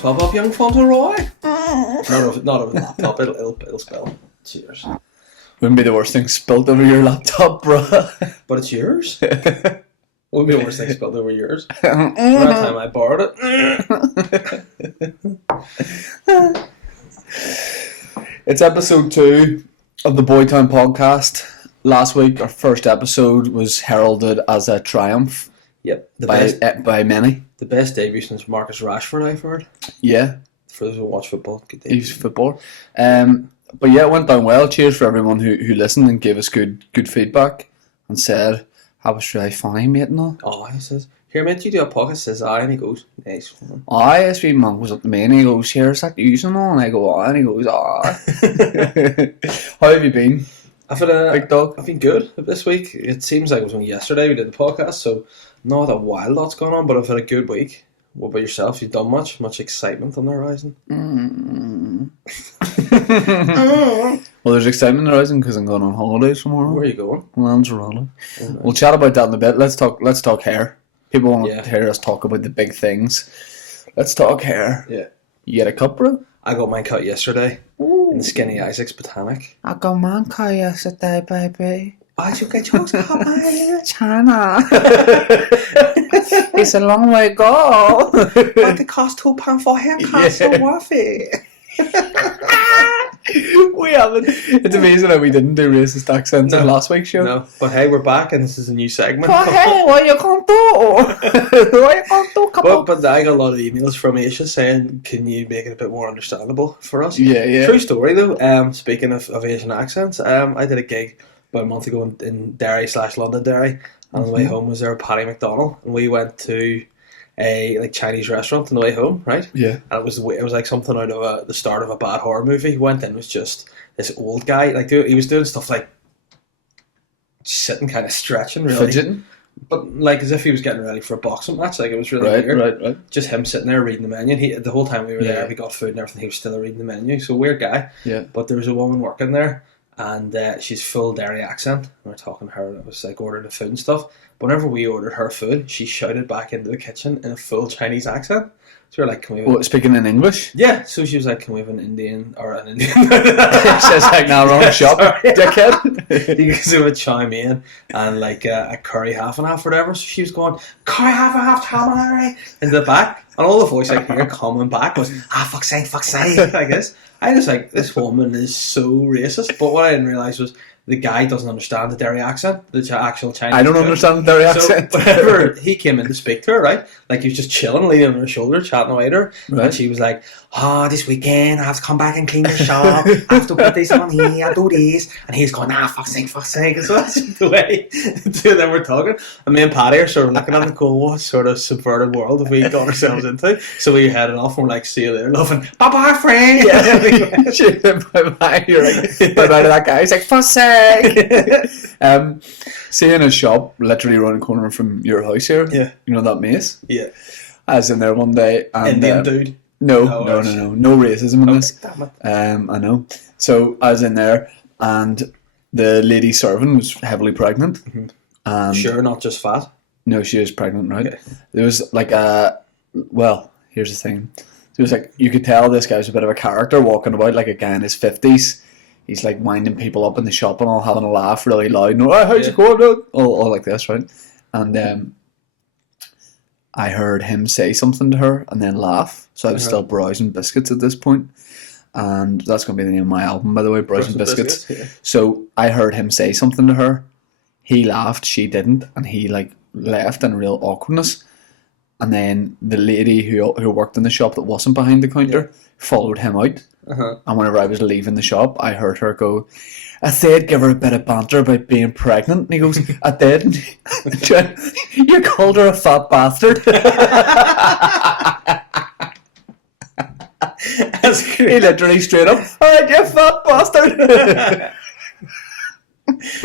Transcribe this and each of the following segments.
Top up, young Fauntleroy. Not over the laptop. It'll spill. Cheers. Wouldn't be the worst thing spilled over your laptop, bruh. But it's yours. Wouldn't be the worst thing spilled over yours. That time I borrowed it. It's episode 2 of the Boytown podcast. Last week, our first episode was heralded as a triumph. Yep. By many. The best debut since Marcus Rashford, I've heard. Yeah. For those who watch football, good debut. He's a footballer. But yeah, it went down well. Cheers for everyone who listened and gave us good feedback and said, "That was really funny, mate." No. Oh, he says, "Here, mate, you do a podcast?" Says I, and he goes, "Nice." Aye, this wee man was up to me and he goes, "Here's that using on," and I go, "Aye," and he goes, "Aye." How have you been? Big dog? I've been good this week. It seems like it was only yesterday we did the podcast, so not a wild lot's gone on, but I've had a good week. What about yourself? You've done much excitement on the horizon? Well, there's excitement on the horizon because I'm going on holidays tomorrow. Where are you going? Lanzarote. Oh, nice. We'll chat about that in a bit. Let's talk hair. People want to hear us talk about the big things. Let's talk hair. Yeah. You get a cut, bro? I got mine cut yesterday. Ooh. In the Skinny Isaac's Botanic. I got mine cut yesterday, baby. I should get yours cut, mate. China. It's a long way to go. But it cost £2 for a haircut, so worth it. We haven't. It's amazing that we didn't do racist accents in last week's show. No, but hey, we're back and this is a new segment. But hey, what you gonna do? What you gonna do? But I got a lot of emails from Asia saying, can you make it a bit more understandable for us? Yeah. True story though. Speaking of Asian accents, I did a gig about a month ago in Derry/London Derry, and on the way home was there a Paddy McDonald, and we went to a Chinese restaurant on the way home, right? Yeah. And it was like something out of the start of a bad horror movie. He went in, was just this old guy, like he was doing stuff like sitting, kind of stretching, really, fidgeting, but like as if he was getting ready for a boxing match. Like it was really weird. Right. Just him sitting there reading the menu. The whole time we were there, we got food and everything. He was still reading the menu. So weird guy. Yeah. But there was a woman working there, and she's full Derry accent. And we're talking to her, and it was like ordering the food and stuff. But whenever we ordered her food, she shouted back into the kitchen in a full Chinese accent. So we're like, "Can we?" What, speaking in English? Yeah. So she was like, "Can we have an Indian or an Indian?" Says like, "Now wrong shop, dickhead." You can have a chow mein and like a curry half and half, or whatever. So she was going curry half and half, calamari in the back, and all the voice I hear coming back was fuck's sake, I guess. I was like, this woman is so racist. But what I didn't realise was the guy doesn't understand the Derry accent, the actual Chinese. I don't understand the Derry accent. So whenever he came in to speak to her, right, like he was just chilling, leaning on her shoulder, chatting away to her, and she was like, this weekend I have to come back and clean the shop, I have to put this on here, I do this, and he's going, fuck's sake. So that's the way the two of them were talking, and me and Paddy are sort of looking at the cool, what sort of subverted world have we got ourselves into? So we headed off and we're like, see you later, love, and bye friend. Bye-bye. You're like, bye-bye to that guy. He's like, fuck's sake. Seeing a shop literally around the corner from your house here. Yeah. You know that maze? Yeah. I was in there one day. And, Indian dude. No racism in this. Damn it. I know. So I was in there and the lady serving was heavily pregnant. Mm-hmm. And sure, not just fat. No, she was pregnant, right? Okay. There was like here's the thing. There was like, you could tell this guy was a bit of a character walking about like a guy in his 50s. He's like winding people up in the shop and all, having a laugh really loud. No, how's it going? All like this, right? And I heard him say something to her and then laugh. So I was still browsing biscuits at this point. And that's going to be the name of my album, by the way, Browsing Biscuits. Yeah. So I heard him say something to her. He laughed, she didn't. And he like left in real awkwardness. And then the lady who worked in the shop that wasn't behind the counter followed him out. And whenever I was leaving the shop, I heard her go, "I said give her a bit of banter about being pregnant." And he goes, "I did." You called her a fat bastard. That's great. He literally straight up, "Alright, you fat bastard."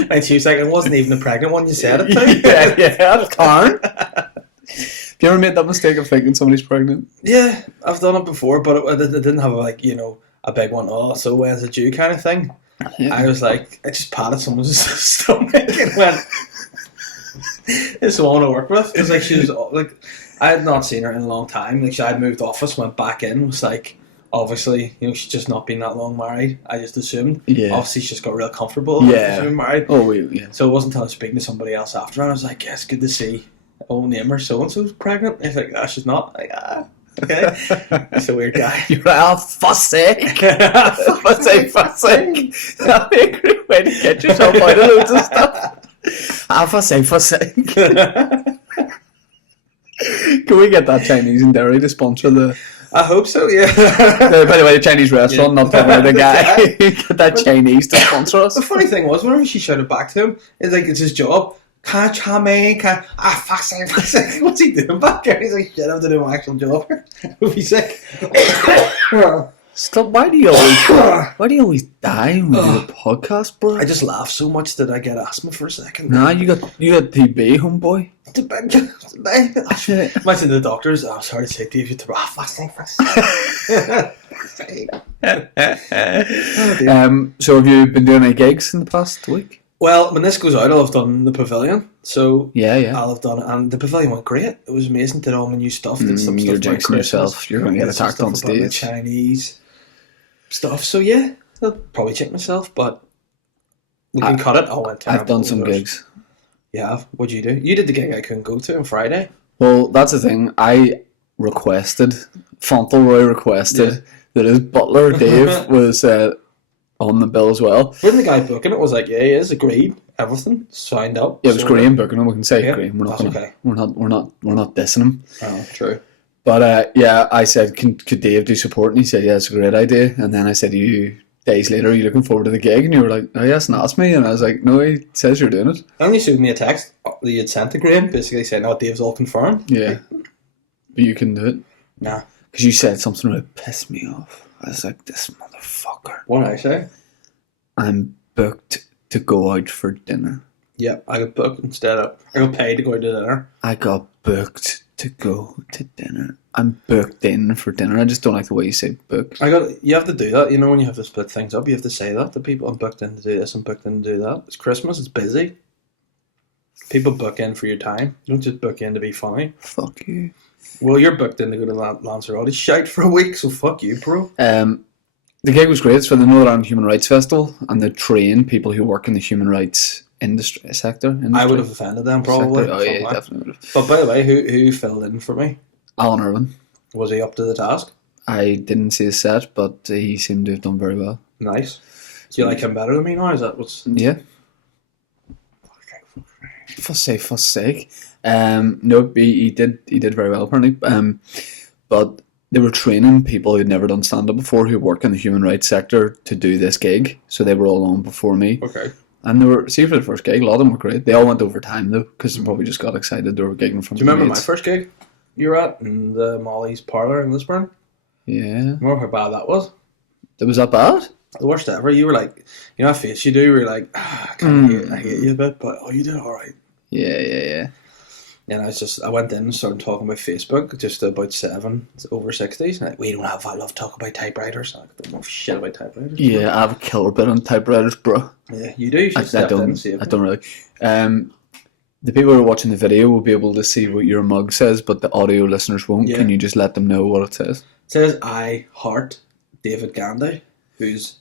And she was like, "It wasn't even a pregnant one, you said it to." Yeah, that's Karen. Have you ever made that mistake of thinking somebody's pregnant? Yeah, I've done it before, but it didn't have a big one. Oh, so when's it due kind of thing. Yeah. I was like, I just patted someone's stomach and went, "This is the one I work with." Because like she was like, I had not seen her in a long time. Like, I'd moved office, went back in, was like, obviously, she's just not been that long married. I just assumed. Yeah. Obviously, she's just got real comfortable. Yeah. She's been married. Oh, yeah. So it wasn't until I was speaking to somebody else after, and I was like, yes, good to see. Oh, name her so-and-so's pregnant. He's like, she's not. Like, okay. He's a weird guy. You're like, oh, fuck's sake. Fuck's sake. That'd be a great way to get yourself out of loads of stuff. Fuck's sake. Can we get that Chinese in Derry to sponsor the... I hope so, yeah. By the way, the Chinese restaurant, not talking about the guy. Get that Chinese to sponsor us. The funny thing was, whenever she shouted back to him, it's like, it's his job. Can't fuck's sake. What's he doing back there? He's like, shit, I have to do my actual job. He'll be sick. Stop, why do you always die when we do a podcast, bro? I just laughed so much that I get asthma for a second. Nah, you got TB, homeboy. Imagine the doctors, sorry to say to you, fuck's sake. So have you been doing any gigs in the past week? Well, when this goes out, I'll have done the pavilion. So yeah. I'll have done it, and the pavilion went great. It was amazing. Did all my new stuff. Did some you're stuff jinxing yourself. You're going to get attacked on stage. The Chinese stuff. So yeah, I'll probably check myself, but we can cut it. I've done some gigs. Yeah, what'd you do? You did the gig I couldn't go to on Friday. Well, that's the thing. I requested, Fauntleroy requested that his butler Dave was on the bill as well. When the guy booking it was like, yeah, he is, agreed, everything, signed up. Yeah, it was Graham booking him. We can say Graham. We're not dissing him. Oh, true. But I said, could Dave do support? And he said, yeah, it's a great idea. And then I said, days later, are you looking forward to the gig? And you were like, oh yes, and asked me. And I was like, no, he says you're doing it. And you showed me a text that you had sent to Graham, basically saying, oh, Dave's all confirmed. Yeah. But you can do it. Nah. Because you said something that pissed me off. I was like, this motherfucker. What did I say? I'm booked to go out for dinner. Yeah, I got booked instead of... I got paid to go out to dinner. I got booked to go to dinner. I'm booked in for dinner. I just don't like the way you say book. You have to do that. You know, when you have to split things up, you have to say that to people. I'm booked in to do this, I'm booked in to do that. It's Christmas, it's busy. People book in for your time. You don't just book in to be funny. Fuck you. Well, you're booked in to go to Lanzarote shite for a week, so fuck you, bro. The gig was great. It's for the Northern Ireland Human Rights Festival, and they train people who work in the human rights sector. I would have offended them, probably. Oh, yeah, definitely would have. But by the way, who filled in for me? Alan Irwin. Was he up to the task? I didn't see his set, but he seemed to have done very well. Nice. Do you like him better than me now? Is that what's... Yeah. For sake. No, he did very well, apparently. But they were training people who'd never done stand-up before who work in the human rights sector to do this gig. So they were all on before me. Okay. And they were, see, for the first gig, a lot of them were great. They all went over time, though, because they probably just got excited. They were gigging from. Do you remember my first gig you were at in the Molly's Parlour in Lisburn? Yeah. Remember how bad that was? It was that bad? The worst ever. You were like, you know that face you do, you were like, I hate you a bit, but you did alright. Yeah. And I went in and started talking about Facebook, just about 7 over 60s. Like, we don't have that love talk about typewriters. I don't know shit about typewriters. Yeah, I have a killer bit on typewriters, bro. Yeah, you do. You should step in and see it. I don't really. The people who are watching the video will be able to see what your mug says, but the audio listeners won't. Yeah. Can you just let them know what it says? It says, I heart David Gandhi, who's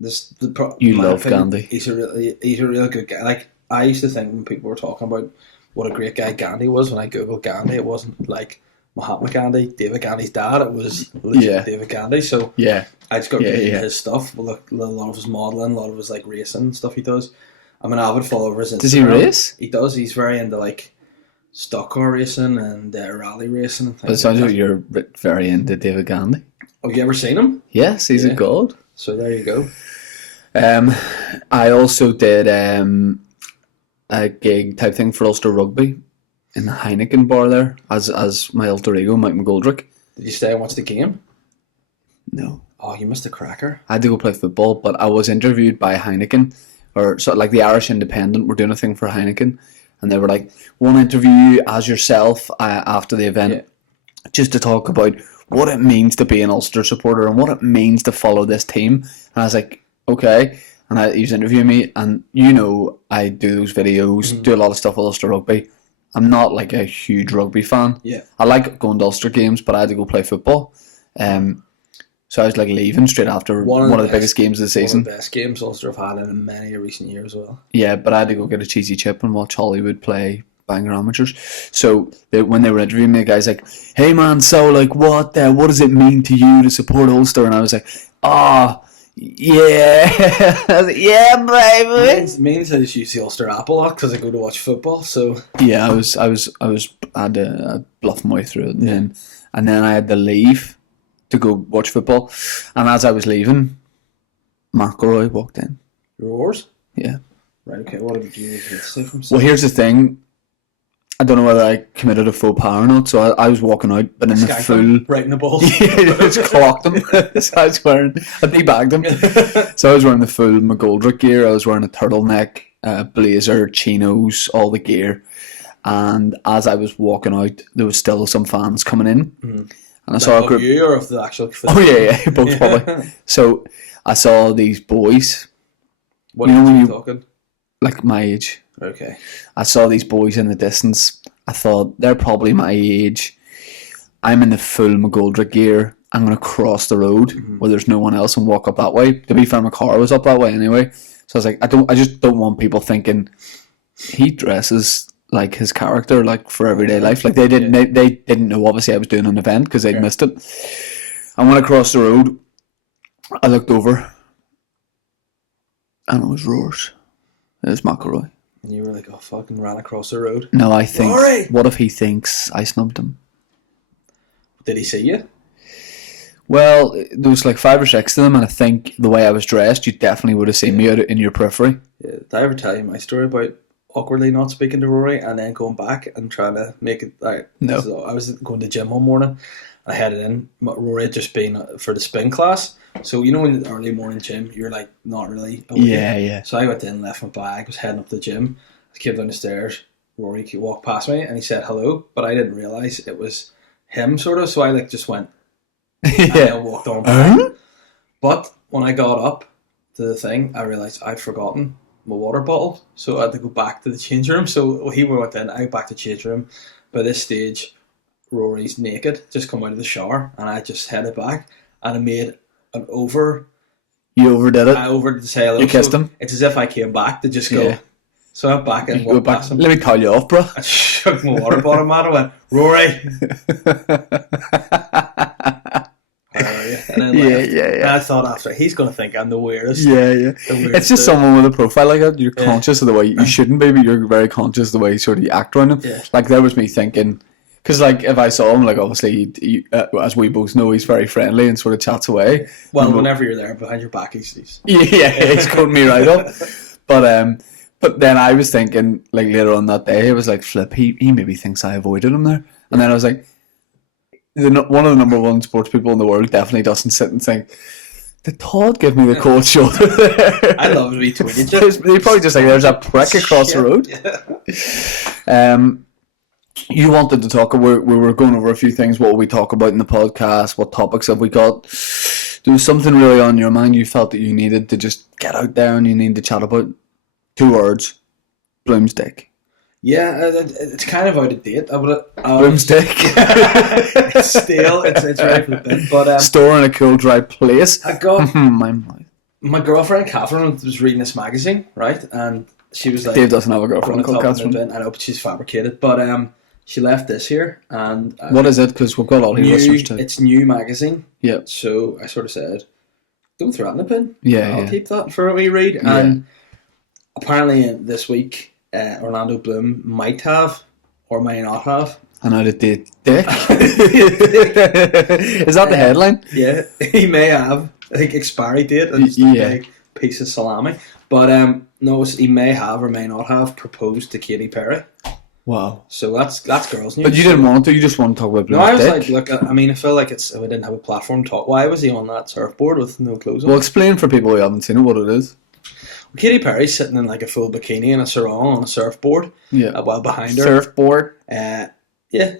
this. Love Gandhi. He's a real good guy. Like, I used to think when people were talking about what a great guy Gandhi was, when I googled Gandhi, it wasn't like Mahatma Gandhi, David Gandhi's dad. It was legit David Gandhi. So I just got reading his stuff. A lot of his modelling, a lot of his like racing stuff he does. I'm an avid follower of his Instagram. Does he race? He does. He's very into like stock car racing and rally racing. And but it sounds like you're very into David Gandhi. Have you ever seen him? Yes, he's a god. So there you go. I also did a gig type thing for Ulster Rugby in the Heineken bar there as my alter ego, Mike McGoldrick. Did you stay and watch the game? No. Oh, you missed a cracker. I had to go play football, but I was interviewed by Heineken, or sort of like the Irish Independent were doing a thing for Heineken, and they were like, "Want to interview you as yourself after the event, just to talk about what it means to be an Ulster supporter and what it means to follow this team." And I was like, okay. And he was interviewing me, and I do those videos, do a lot of stuff with Ulster Rugby. I'm not like a huge rugby fan. Yeah. I like going to Ulster games, but I had to go play football. So I was like leaving straight after one of the biggest games of the season. One of the best games Ulster have had in many recent years as well. Yeah, but I had to go get a cheesy chip and watch Hollywood play Bangor Amateurs. So when they were interviewing me, the guy's like, "Hey man, so like what does it mean to you to support Ulster?" And I was like, yeah. I was like, yeah, baby. Means I just use the Ulster app a lot because I go to watch football. So yeah, I had to bluff my way through it, and then I had to leave to go watch football. And as I was leaving, McElroy walked in. Yours? Yeah. Right. Okay. What did you say from? Well, here's the thing. I don't know whether I committed a faux pas or not, so I was walking out, but in the full... Right in the ball. Yeah, I just clocked him. So I debagged him. So I was wearing the full McGoldrick gear, I was wearing a turtleneck, blazer, chinos, all the gear. And as I was walking out, there was still some fans coming in. Mm-hmm. And I saw a group... Of you or of the actual... Oh, yeah, both probably. So I saw these boys. What are you talking? Like my age. Okay. I saw these boys in the distance. I thought, they're probably my age. I'm in the full McGoldrick gear. I'm going to cross the road where there's no one else and walk up that way. To be fair, my car was up that way anyway. So I was like, I just don't want people thinking he dresses like his character, like for everyday life. Like they didn't know obviously I was doing an event because they'd missed it. And when I crossed the road, I looked over and it was Roars. It was McElroy. And you were like, oh, fucking ran across the road. No, I think... Rory! What if he thinks I snubbed him? Did he see you? Well, there was like 5 or 6 of them, and I think the way I was dressed, you definitely would have seen me out in your periphery. Yeah. Did I ever tell you my story about awkwardly not speaking to Rory and then going back and trying to make it... No. So I was going to the gym one morning. I headed in. Rory had just been for the spin class. So, you know, in the early morning gym, you're like not really awake. Yeah. So I went in, left my bag, was heading up to the gym. I came down the stairs. Rory walked past me and he said hello, but I didn't realise it was him, sort of. So I like just went and then walked on back. But when I got up to the thing, I realised I'd forgotten my water bottle. So I had to go back to the change room. So he went in, I went back to the change room. By this stage, Rory's naked, just come out of the shower, and I just headed back and I made an over. You overdid it. I overdid to say hello. You kissed him. It's as if I came back to just go. Yeah. So I went back and walked past him. Let me call you off, bro. I shook my water bottle, man. I went, Rory. How are you? And then left. Yeah. And I thought after, he's going to think I'm the weirdest. Yeah. It's just someone with a profile like that. You're conscious of the way you shouldn't be, but you're very conscious of the way sort of you act around him. Yeah. Like that was me thinking. Because, like, if I saw him, like, obviously, as we both know, he's very friendly and sort of chats away. Well, whenever you're there behind your back, he's he's cutting me right up. But then I was thinking, like, later on that day, I was like, flip, he maybe thinks I avoided him there. And then I was like, one of the number one sports people in the world definitely doesn't sit and think, did Todd give me the cold shoulder there? I love to be tweeted you. He probably just like, there's a prick across the road. Yeah. You wanted to talk, we were going over a few things, what we talk about in the podcast, what topics have we got. There was something really on your mind you felt that you needed to just get out there and you need to chat about. 2 words. Bloomstick. Yeah, it's kind of out of date. Bloomstick. It's stale, it's ready for the bin. But, store in a cool, dry place. I got... my girlfriend, Catherine, was reading this magazine, right? And she was like... Dave doesn't have a girlfriend called Catherine. I know, but she's fabricated. But she left this here. And what is it? Because we've got all the listeners too. It's new magazine. Yeah. So I sort of said, don't throw it in the bin. Yeah, I'll keep that for a wee read. Yeah. And apparently this week, Orlando Bloom might have or may not have. And out of date dick. Is that the headline? Yeah, he may have. I think expiry date and just a big piece of salami. But no, he may have or may not have proposed to Katy Perry. Wow. So that's girls' news. But you didn't want to. You just want to talk about Bloom's dick. No, I was dick. like, look, I mean, I feel like we didn't have a platform to talk. Why was he on that surfboard with no clothes on? Well, explain for people who haven't seen it what it is. Katy Perry's sitting in like a full bikini and a sarong on a surfboard. Yeah. While behind her. Surfboard.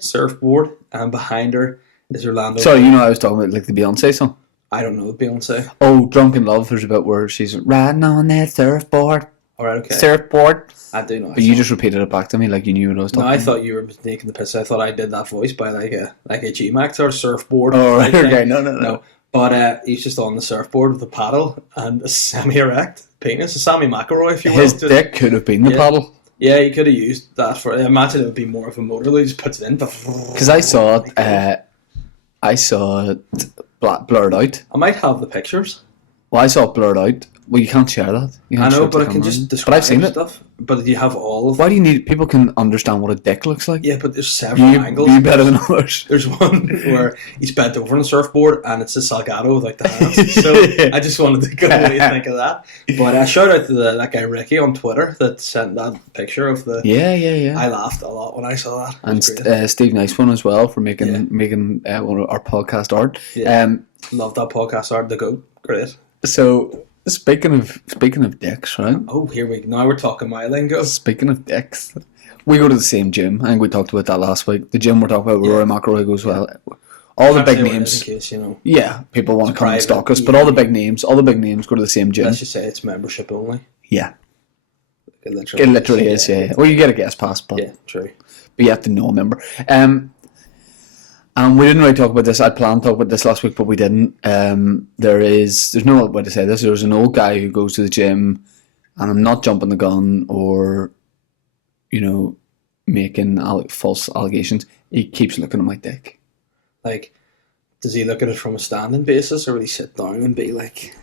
Surfboard. And behind her is Orlando. Sorry, I was talking about like the Beyonce song. I don't know Beyonce. Oh, Drunken Love. There's a bit where she's riding on that surfboard. All right, okay. Surfboard. I do know. But you just repeated it back to me like you knew what I was talking No, I about. thought you were making the piss. I thought I did that voice by like a G-Max or surfboard. Oh, right, thing. okay. No. But he's just on the surfboard with a paddle and a semi-erect penis. A Sammy McElroy, if you will. His dick could have been the paddle. Yeah, he could have used that for... I imagine it would be more of a motor. He just puts it in. Because I saw it blurred out. I might have the pictures. Well, I saw it blurred out. Well, you can't share that. You can't I know, share but I the can camera. just describe But I've seen stuff. But you have all of Why do you need... People can understand what a dick looks like. Yeah, but there's several angles. You better than others. There's one where he's bent over on a surfboard and it's a Salgado with like the hands. So I just wanted to get away and think of that. But I shout out to that guy Ricky on Twitter that sent that picture of the... Yeah. I laughed a lot when I saw that. And Steve Niceone as well for making one of our podcast art. Yeah. Love that podcast art. The GOAT. Great. So... Speaking of dicks, right? Oh, here we go. Now we're talking my lingo. Speaking of dicks, we go to the same gym. I think we talked about that last week. The gym we're talking about, Rory McIlroy goes well. All the big names. In case, you know. Yeah, people want to come and stalk us, but all the big names go to the same gym. Let's just say it's membership only. Yeah. It literally is, yeah. Well, you get a guest pass, but yeah, true. But you have to know a member. And we didn't really talk about this. I planned to talk about this last week, but we didn't. There's no way to say this. There's an old guy who goes to the gym, and I'm not jumping the gun or, making false allegations. He keeps looking at my dick. Like, does he look at it from a standing basis, or will he sit down and be like...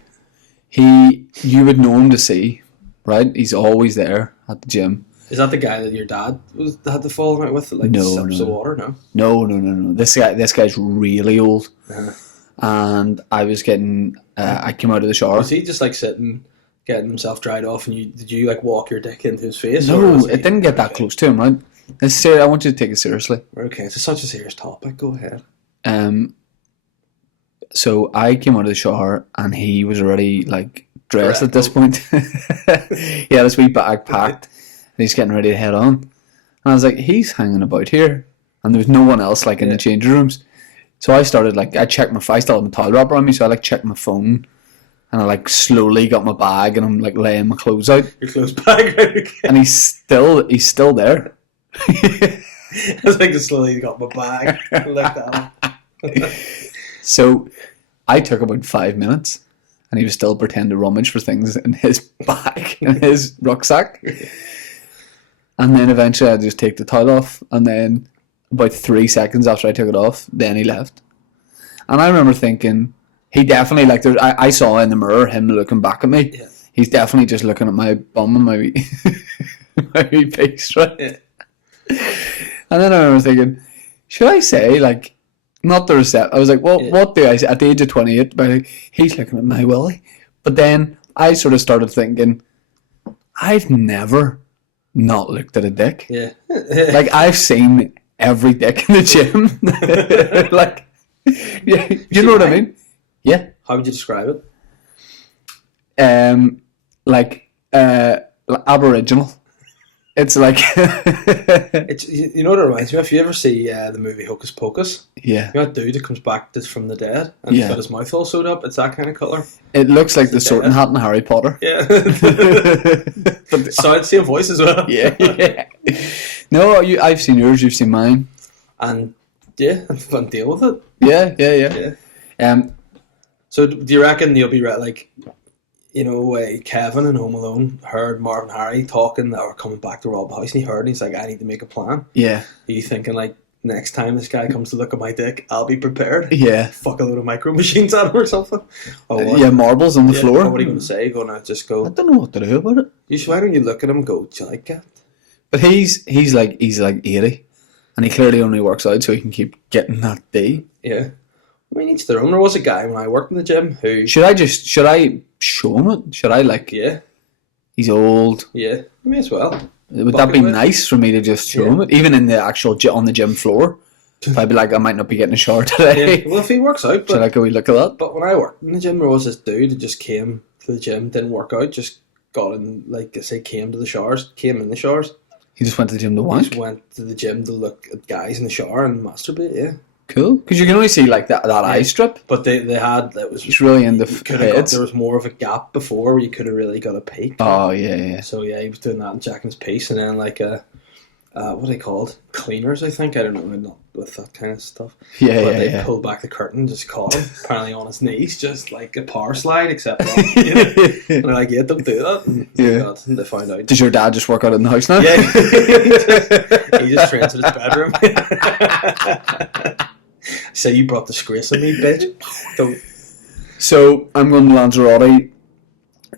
You would know him to see, right? He's always there at the gym. Is that the guy that your dad had to fall out with? Like sips of water? No. This guy's really old. Uh-huh. And I was getting... I came out of the shower. Was he just like sitting, getting himself dried off, and did you like walk your dick into his face? No, it didn't get that close to him, right? I want you to take it seriously. Okay, it's such a serious topic. Go ahead. So I came out of the shower, and he was already like dressed at this point. He had his wee bag packed. And he's getting ready to head on. And I was like, he's hanging about here. And there was no one else like in the changing rooms. So I started I checked I still had my towel wrapper on me, so I checked my phone. And I slowly got my bag and I'm laying my clothes out. Your clothes bag out again. And he's still there. I was I slowly got my bag and looked at him. So I took about 5 minutes. And he was still pretending to rummage for things in his bag, in his rucksack. And then eventually I just take the towel off, and then about 3 seconds after I took it off, then he left. And I remember thinking, he definitely I saw in the mirror him looking back at me. Yeah. He's definitely just looking at my bum and my wee face, right? Yeah. And then I remember thinking, should I say not the receipt? I was like, well, what do I say at the age of 28? But he's looking at my willy. But then I sort of started thinking, I've never not looked at a dick. Yeah. I've seen every dick in the gym. Yeah, you know what I mean? Yeah. How would you describe it? Aboriginal. It's it's you know what it reminds me of? If you ever see the movie Hocus Pocus, yeah, you know that dude that comes back from the dead and he's got his mouth all sewed up. It's that kind of colour. It looks like the Sorting Hat in Harry Potter. Yeah, but same voice as well. Yeah. No, I've seen yours. You've seen mine, and have fun deal with it. Yeah. So do you reckon you'll be Kevin in Home Alone heard Marvin and Harry talking or coming back to rob the house, and he heard and he's like, I need to make a plan. Yeah. Are you thinking next time this guy comes to look at my dick, I'll be prepared? Yeah. Fuck a load of micro machines at him or something? Or what? Yeah, marbles on the floor. What are you going to say? Going to just go... I don't know what to do about it. Why don't you look at him and go, do you like it? But he's 80, and he clearly only works out so he can keep getting that D. Yeah. I mean, each their own. There was a guy when I worked in the gym who... Should I show him it? Should I Yeah. He's old. Yeah, may as well. Would that be nice for me to just show him it? Even in the actual on the gym floor? If I'd be like, I might not be getting a shower today. Yeah. Well, if he works out... Should I go look at that? But when I worked in the gym, there was this dude that just came to the gym, didn't work out, just got in, came in the showers. He just went to the gym to wank? He just went to the gym to look at guys in the shower and masturbate, yeah. Cool. Because you can only see like that eye strip. But they had, it was It's really in the got, there was more of a gap before where you could have really got a peek. Oh, yeah. So yeah, he was doing that and jacking his piece, and then like what are they called? Cleaners, I think. I don't know, not with that kind of stuff. Yeah, but they pulled back the curtain, just caught him, apparently on his knees, just like a power slide, except wrong. You know? And they're like, yeah, don't do that. And God, they found out. Does your dad just work out in the house now? Yeah. he just trains in his bedroom. So you brought disgrace on me, bitch. Don't. So I'm going to Lanzarote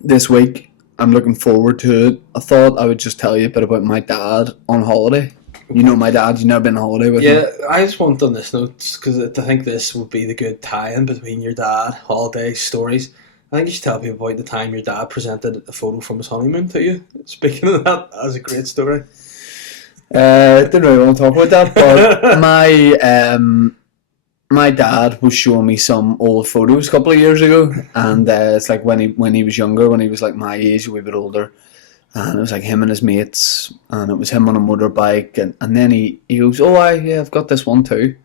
this week. I'm looking forward to it. I thought I would just tell you a bit about my dad on holiday. You know my dad, you've never been on holiday with him. Yeah, I just want on this note, because I think this would be the good tie-in between your dad, holiday stories. I think you should tell people about the time your dad presented a photo from his honeymoon to you. Speaking of that, that's a great story. Didn't really want to talk about that, but my dad was showing me some old photos a couple of years ago, and it's like when he was younger, when he was like my age, a wee bit older, and it was like him and his mates, and it was him on a motorbike, and then he goes, oh, I've got this one too,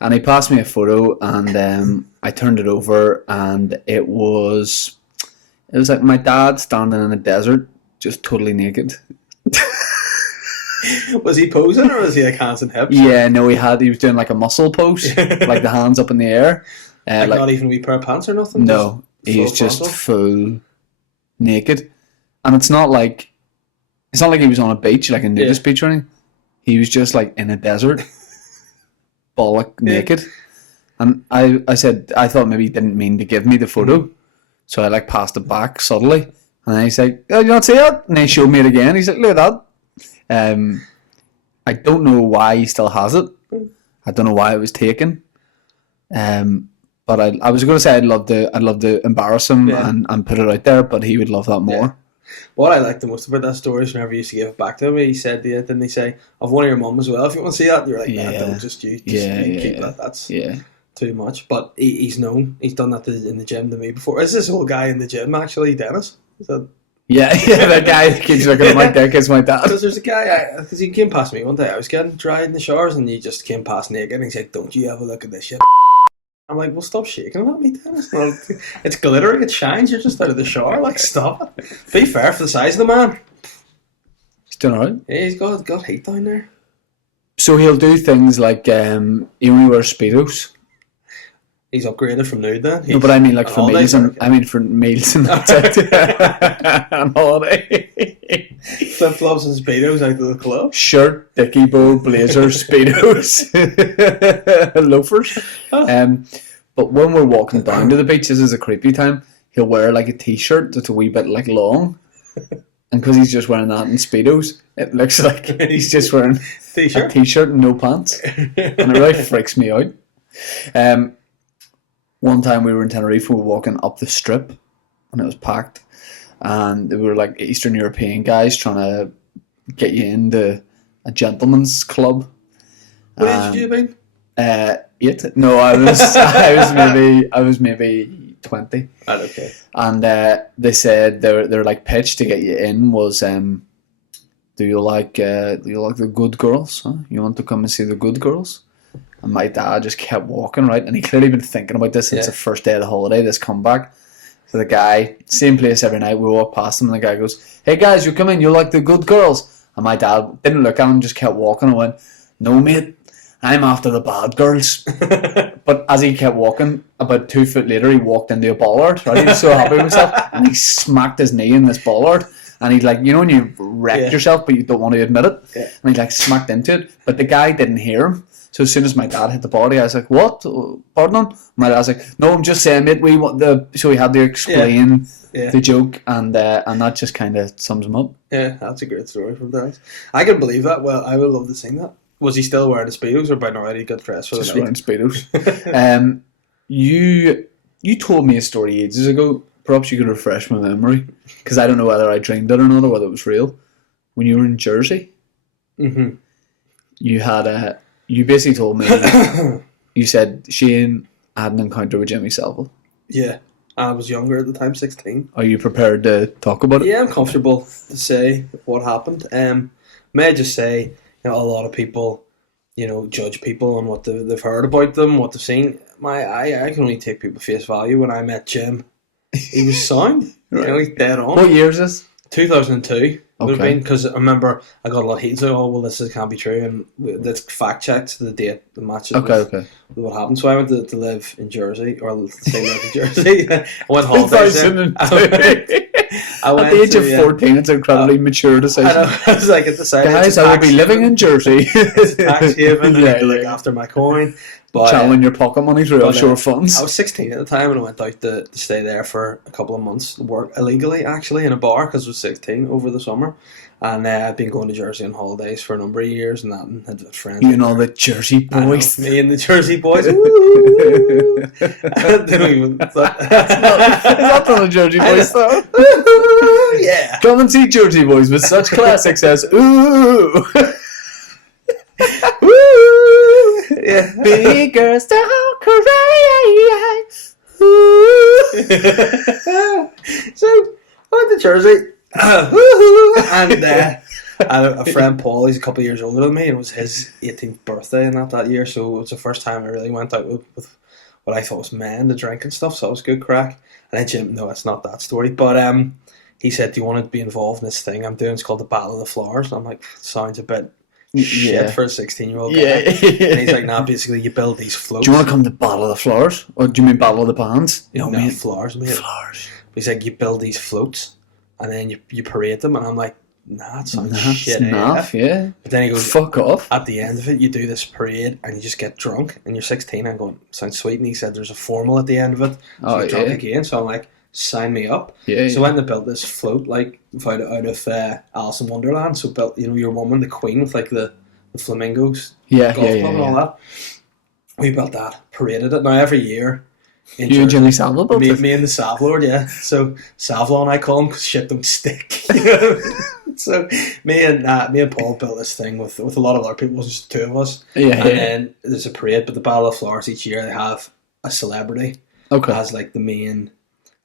and he passed me a photo, and I turned it over, and it was like my dad standing in a desert, just totally naked. Was he posing, or was he like hands and hips? Yeah, no, he was doing like a muscle pose, like the hands up in the air. Like not even a wee pair of pants or nothing? No, he's just full naked. And it's not like he was on a beach, like a nudist beach or anything. He was just like in a desert, bollock naked. And I said, I thought maybe he didn't mean to give me the photo. So I like passed it back subtly. And then he's like, oh, you not see that? And then he showed me it again. He's like, look at that. I don't know why he still has it. I don't know why it was taken. But I was going to say I'd love to embarrass him and put it out there, but he would love that more. Yeah. What I liked the most about that story is whenever you used to give it back to him, he said, didn't he say, I've one of your mum as well, if you want to see that? And you're like, don't, just you keep that. That's too much. But he's known. He's done that in the gym to me before. Is this old guy in the gym actually Dennis? Is that... Yeah, that guy that keeps looking at my dick is my dad. Because there's a guy, because he came past me one day, I was getting dried in the showers, and he just came past naked, and he said, don't you have a look at this shit? I'm like, well, stop shaking it at me, Dennis. Well, it's glittering, it shines, you're just out of the shower, like, stop it. Be fair for the size of the man. He's doing alright. Yeah, he's got heat down there. So he'll do things like, he only wears Speedos. He's upgraded from nude then. No, but I mean like for meals and that's it. On holiday. Flip flops and speedos out of the club. Shirt, dicky bow, blazer, speedos, loafers. But when we're walking down to the beach, this is a creepy time. He'll wear like a t-shirt that's a wee bit like long, and because he's just wearing that in speedos, it looks like he's just wearing a t-shirt and no pants, and it really freaks me out. One time we were in Tenerife, we were walking up the strip and it was packed, and they were like Eastern European guys trying to get you into a gentleman's club. What age did you been? 8. No, I was maybe 20. Right, okay. And they said their like pitch to get you in was, do you like the good girls? Huh? You want to come and see the good girls? And my dad just kept walking, right? And he clearly been thinking about this since the first day of the holiday, this comeback. So the guy, same place every night, we walk past him and the guy goes, hey guys, you come in, you like the good girls? And my dad didn't look at him, just kept walking and went, no mate, I'm after the bad girls. But as he kept walking, about 2 foot later, he walked into a bollard, right? He was so happy with himself. And he smacked his knee in this bollard. And he's like, you know when you wrecked yourself, but you don't want to admit it? Yeah. And he like smacked into it. But the guy didn't hear him. So as soon as my dad hit the body, I was like, what? Pardon? My dad's like, no, I'm just saying, mate, we want the... So he had to explain the joke, and that just kind of sums him up. Yeah, that's a great story from Dad. I can believe that. Well, I would love to sing that. Was he still wearing the Speedos, or by now he got dressed for the night? Just wearing Speedos. You told me a story ages ago. Perhaps you could refresh my memory, because I don't know whether I dreamed it or not, or whether it was real. When you were in Jersey, you had you basically told me, you said Shane had an encounter with Jimmy Savile. Yeah, I was younger at the time, 16. Are you prepared to talk about it? Yeah, I'm comfortable to say what happened. May I just say, a lot of people judge people on what they've heard about them, what they've seen. I can only take people face value. When I met Jim, he was sound. He's dead on. What year is this? 2002 would have Okay. been, because I remember I got a lot of heat. So, this can't be true, and that's fact checked the date, the matches. Okay. With what happened. So I went to live in Jersey, or say live in Jersey. I went holidays there. 2002. I went At the age of to, 14, it's an incredibly mature I decision. know. I was like, at the side, Guys, I will be living in Jersey. It's a tax haven. Yeah, and look yeah. after my coin. But Channeling your pocket money through offshore funds. I was 16 at the time, and I went out to stay there for a couple of months, work illegally actually in a bar, because I was 16 over the summer. And I've been going to Jersey on holidays for a number of years, and that, and had friends. You know, the Jersey boys. Me and the Jersey boys. Ooh. They don't even. It's not the Jersey boys though. Ooh, yeah. Come and see Jersey boys with such classics as Ooh. Ooh. Yeah. Big girls don't cry. So I went to Jersey, and a friend Paul, he's a couple of years older than me, and it was his 18th birthday and that year. So it was the first time I really went out with what I thought was men to drink and stuff. So it was good crack. And then Jim, no, it's not that story, but he said, "Do you want to be involved in this thing I'm doing? It's called the Battle of the Flowers." And I'm like, sounds a bit shit for a 16-year-old guy. And he's like, "Nah, basically you build these floats." Do you want to come to Battle of the Flowers? Or do you mean Battle of the Bands? No, mate. flowers, mate. Flowers. He's like, you build these floats and then you parade them, and I'm like, nah, that sounds That's shit. enough, yeah. But then he goes, fuck off. at the end of it, you do this parade and you just get drunk, and you're 16. I'm going, sounds sweet. And he said there's a formal at the end of it, so you're drunk again. So I'm like, sign me up. Yeah. So I went and built this float like out of Alice in Wonderland. So built, your woman, the queen, with like the flamingos, golf club and all that. We built that, paraded it. Now every year, you and Jimmy Savile built it? Me and the Savlord, yeah. So Savlon, I call him, because shit don't stick. So me and Paul built this thing with a lot of other people. It was just two of us. Yeah. And then there's a parade, but the Battle of Flowers each year, they have a celebrity as like the main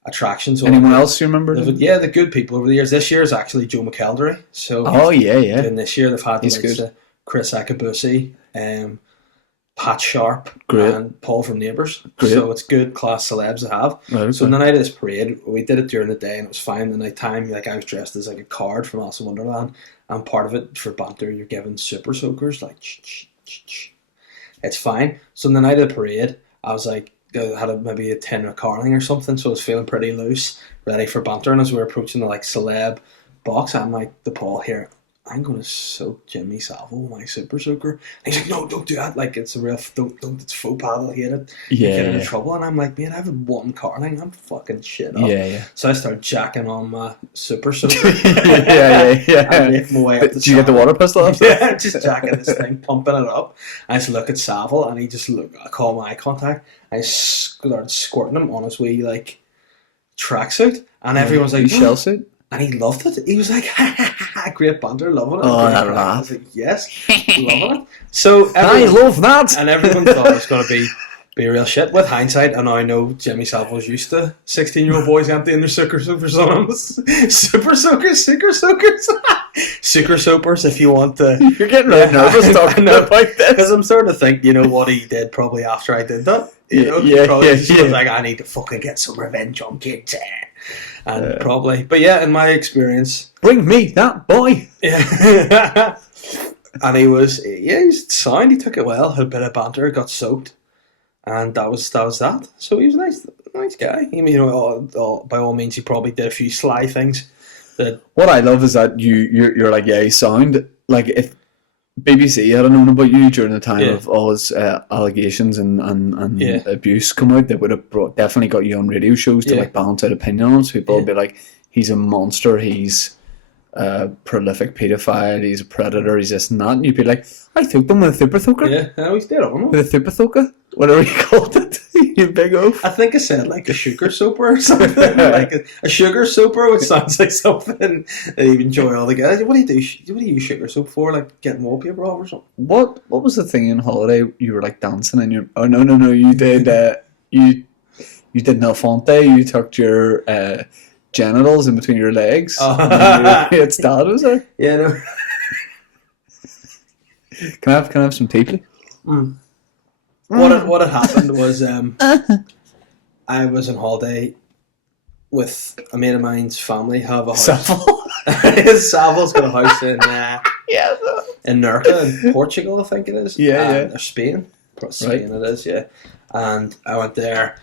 attraction. So anyone else you remember? Yeah, the good people over the years. This year is actually Joe McElderry. So And this year they've had Chris Akabusi, Pat Sharp, and Paul from Neighbours. So it's good class celebs to have. Right, so on the night of this parade, we did it during the day and it was fine. The night time, like I was dressed as like a card from Alice in Wonderland, and part of it for banter, you're given super soakers, like it's fine. So on the night of the parade, I was like, I had maybe a tin of Carling or something, so I was feeling pretty loose, ready for banter. And as we were approaching the like celeb box, I'm like, the Paul here, I'm going to soak Jimmy Savile, my super soaker. And he's like, no, don't do that. Like, it's a real, don't, it's faux pas, I'll hate it. Yeah. You get into trouble. And I'm like, man, I have one Carling, I'm fucking shit up. Yeah. So I started jacking on my super soaker. yeah. I make my way up the Did you get the water pistol up? Yeah, just jacking this thing, pumping it up. I just look at Savile, and he just I call my eye contact. I started squirting him on his wee, like, tracksuit. And everyone's like, shell suit? And he loved it. He was like, ha ha ha, great banter, loving it. Oh, that I was like, yes, loving it. So I love that. And everyone thought it was going to be real shit. With hindsight, and I know Jimmy Savile was used to 16-year-old boys emptying their super soakers on him. Super soakers, super soapers, if you want to. You're getting really nervous talking about this. Because I'm starting to think, what he did probably after I did that. Was like, I need to fucking get some revenge on kids. And probably, but yeah, in my experience, bring me that boy. Yeah, and he's sound. He took it well, had a bit of banter, got soaked, and that was that. So he was a nice guy. By all means, he probably did a few sly things. What I love is that you're like, yeah, he sound like if BBC had known about you during the time of all his allegations and abuse come out, they would have definitely got you on radio shows to like balance out opinion on. So people would be like, he's a monster, he's a prolific paedophile, he's a predator, he's this and that. And you'd be like, I took them with a super thoker. Yeah, he's dead on him. With a super thoker? Whatever you called it. You big oaf. I think I said like a sugar soaper or something. Like a sugar soaper, which sounds like something that you enjoy all the guys. What do you do? What do you use sugar soap for? Like getting wallpaper off or something? What was the thing in holiday you were like dancing and you? Oh no! You did you did Nelfonte. You tucked your genitals in between your legs. It's dad, was there? Yeah, no. Can I have some tea, please? What had happened was I was on holiday with a mate of mine's family. Have a house. Savil's got a house in Nerca in Portugal, I think it is. Or Spain. Spain it is, yeah. And I went there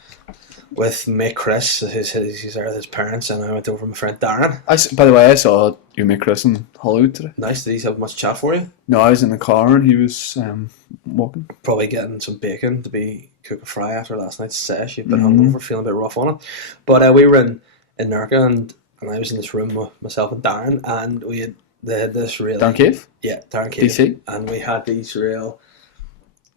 with mate Chris, he's there with his parents, and I went over with my friend Darren. By the way, I saw your mate Chris in Hollywood today. Nice. Did he have much chat for you? No, I was in the car and he was walking. Probably getting some bacon to be cook a fry after last night's sesh. You've been hungover, feeling a bit rough on it. But we were in Nerca, and I was in this room with myself and Darren, and they had this really... Darren Cave? Yeah, Darren Cave. DC? And we had these real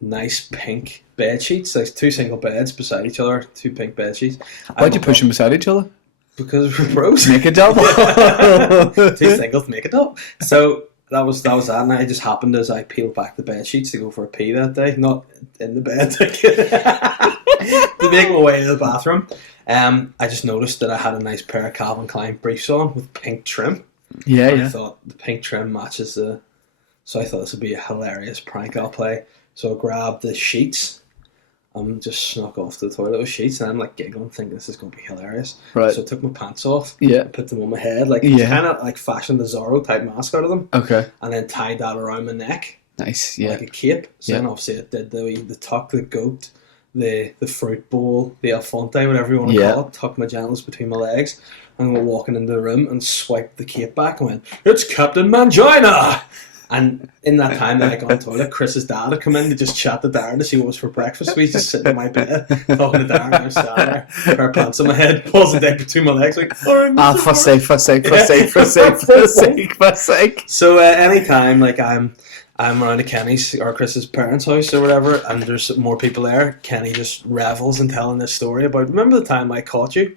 nice pink bed sheets, like 2 single beds beside each other, 2 pink bed sheets. Why'd you push them beside each other? Because we're bros. Make a double. 2 singles make a double. So that was that, and I just happened as I peeled back the bed sheets to go for a pee that day, not in the bed, to make my way to the bathroom. I just noticed that I had a nice pair of Calvin Klein briefs on with pink trim. I thought the pink trim matches the... So I thought this would be a hilarious prank I'll play. So I grabbed the sheets and just snuck off to the toilet with sheets, and I'm like giggling, thinking this is going to be hilarious. Right. So I took my pants off, put them on my head, like kind of like fashioned the Zorro type mask out of them. Okay. And then tied that around my neck. Nice, yeah. Like a cape. So then obviously it did the tuck, the goat, the fruit bowl, the Alfonte, whatever you want to call it, tucked my genitals between my legs, and went walking into the room and swiped the cape back and went, "It's Captain Mangina!" And in that time that I got on the toilet, Chris's dad had come in to just chat to Darren to see what was for breakfast. We just sitting in my bed talking to Darren. I was standing there, pair of pants on my head, pulls the dick between my legs, like, for sake. So anytime like I'm around at Kenny's or Chris's parents' house or whatever, and there's more people there, Kenny just revels in telling this story about, remember the time I caught you?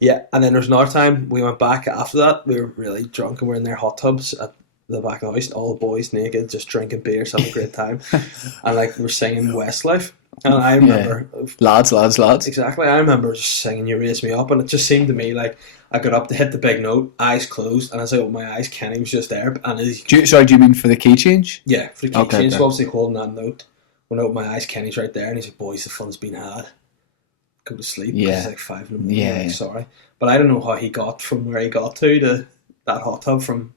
Yeah, and then there's another time we went back after that. We were really drunk and we're in their hot tubs at the back of the house, all the boys naked, just drinking beers, having a great time. And like we're singing Westlife. And I remember lads. Exactly. I remember just singing You Raise Me Up, and it just seemed to me like I got up to hit the big note, eyes closed, and as I opened my eyes, Kenny was just there. And do you mean for the key change? Yeah, for the key change. So obviously holding that note. When I opened my eyes, Kenny's right there, and he's like, "Boys, the fun's been had. Go to sleep." Yeah. It's like 5 in the morning. Yeah, like, sorry. But I don't know how he got from where he got to that hot tub from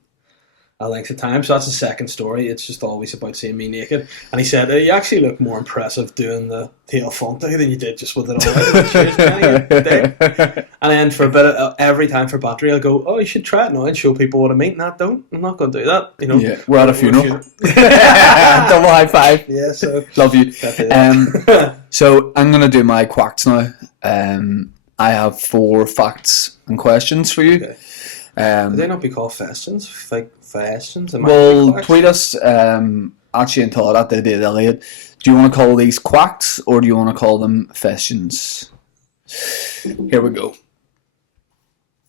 a length of time. So that's the second story. It's just always about seeing me naked. And he said, "You actually look more impressive doing the Alfonte than you did just with it all." And then for a bit of every time for battery, I'll go, "Oh, you should try it now and show people what I mean." Nah, don't. I'm not going to do that. You know. Yeah, we're at a funeral. Double high five. Yeah. So love you. So I'm going to do my quacks now. I have 4 facts and questions for you. Okay. Could they not be called questions? Questions? Well, tweet us, actually and Todd at Todd Dave Elliott. Do you want to call these quacks or do you want to call them questions? Here we go.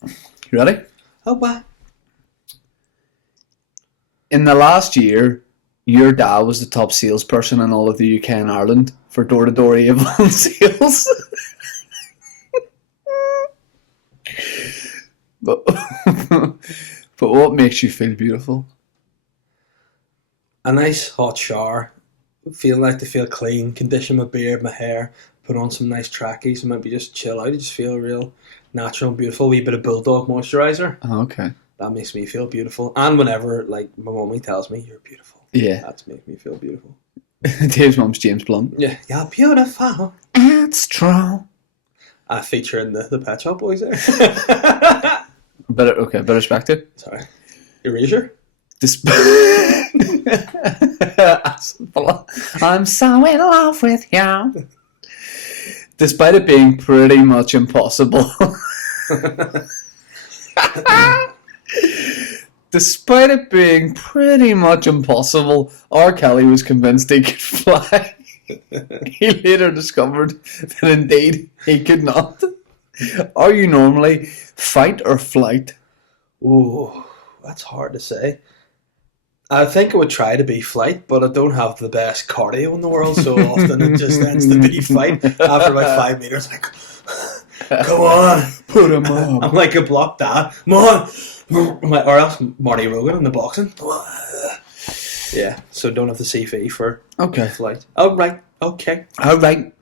You ready? Oh, what? In the last year, your dad was the top salesperson in all of the UK and Ireland for door-to-door Avon sales. But what makes you feel beautiful? A nice hot shower, feel clean, condition my beard, my hair, put on some nice trackies and maybe just chill out. Just feel real natural and beautiful. Wee bit of Bulldog moisturiser. Oh, okay. That makes me feel beautiful. And whenever like my mummy tells me you're beautiful, that's making me feel beautiful. Dave's mum's James Blunt. Yeah, you're beautiful. It's true. I feature in the Pet Shop Boys there. Better perspective. Sorry. Erasure? I'm so in love with you. Despite it being pretty much impossible. Despite it being pretty much impossible, R. Kelly was convinced he could fly. He later discovered that indeed he could not. Are you normally fight or flight? Ooh, that's hard to say. I think I would try to be flight, but I don't have the best cardio in the world, so often it just ends to be fight. After about 5 meters, like, come on, put him on. I'm like a block dad. Come on, or else Marty Rogan in the boxing. Yeah, so don't have the C fee for Okay. flight. Oh, right. Okay. All right.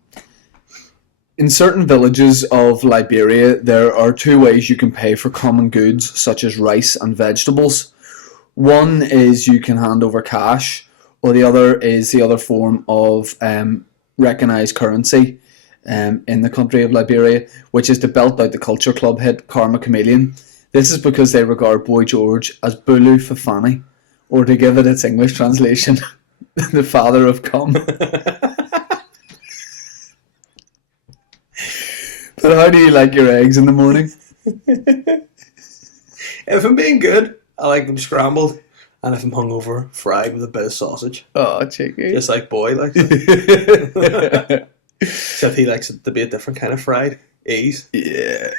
In certain villages of Liberia, there are two ways you can pay for common goods, such as rice and vegetables. One is you can hand over cash, or the other is the other form of recognised currency in the country of Liberia, which is to belt out the culture club hit Karma Chameleon. This is because they regard Boy George as Bulu Fafani, or to give it its English translation, the father of cum. But how do you like your eggs in the morning? If I'm being good, I like them scrambled, and if I'm hungover, fried with a bit of sausage. Oh, cheeky. Just like Boy likes it. Except he likes it to be a different kind of fried. Ease. Yeah.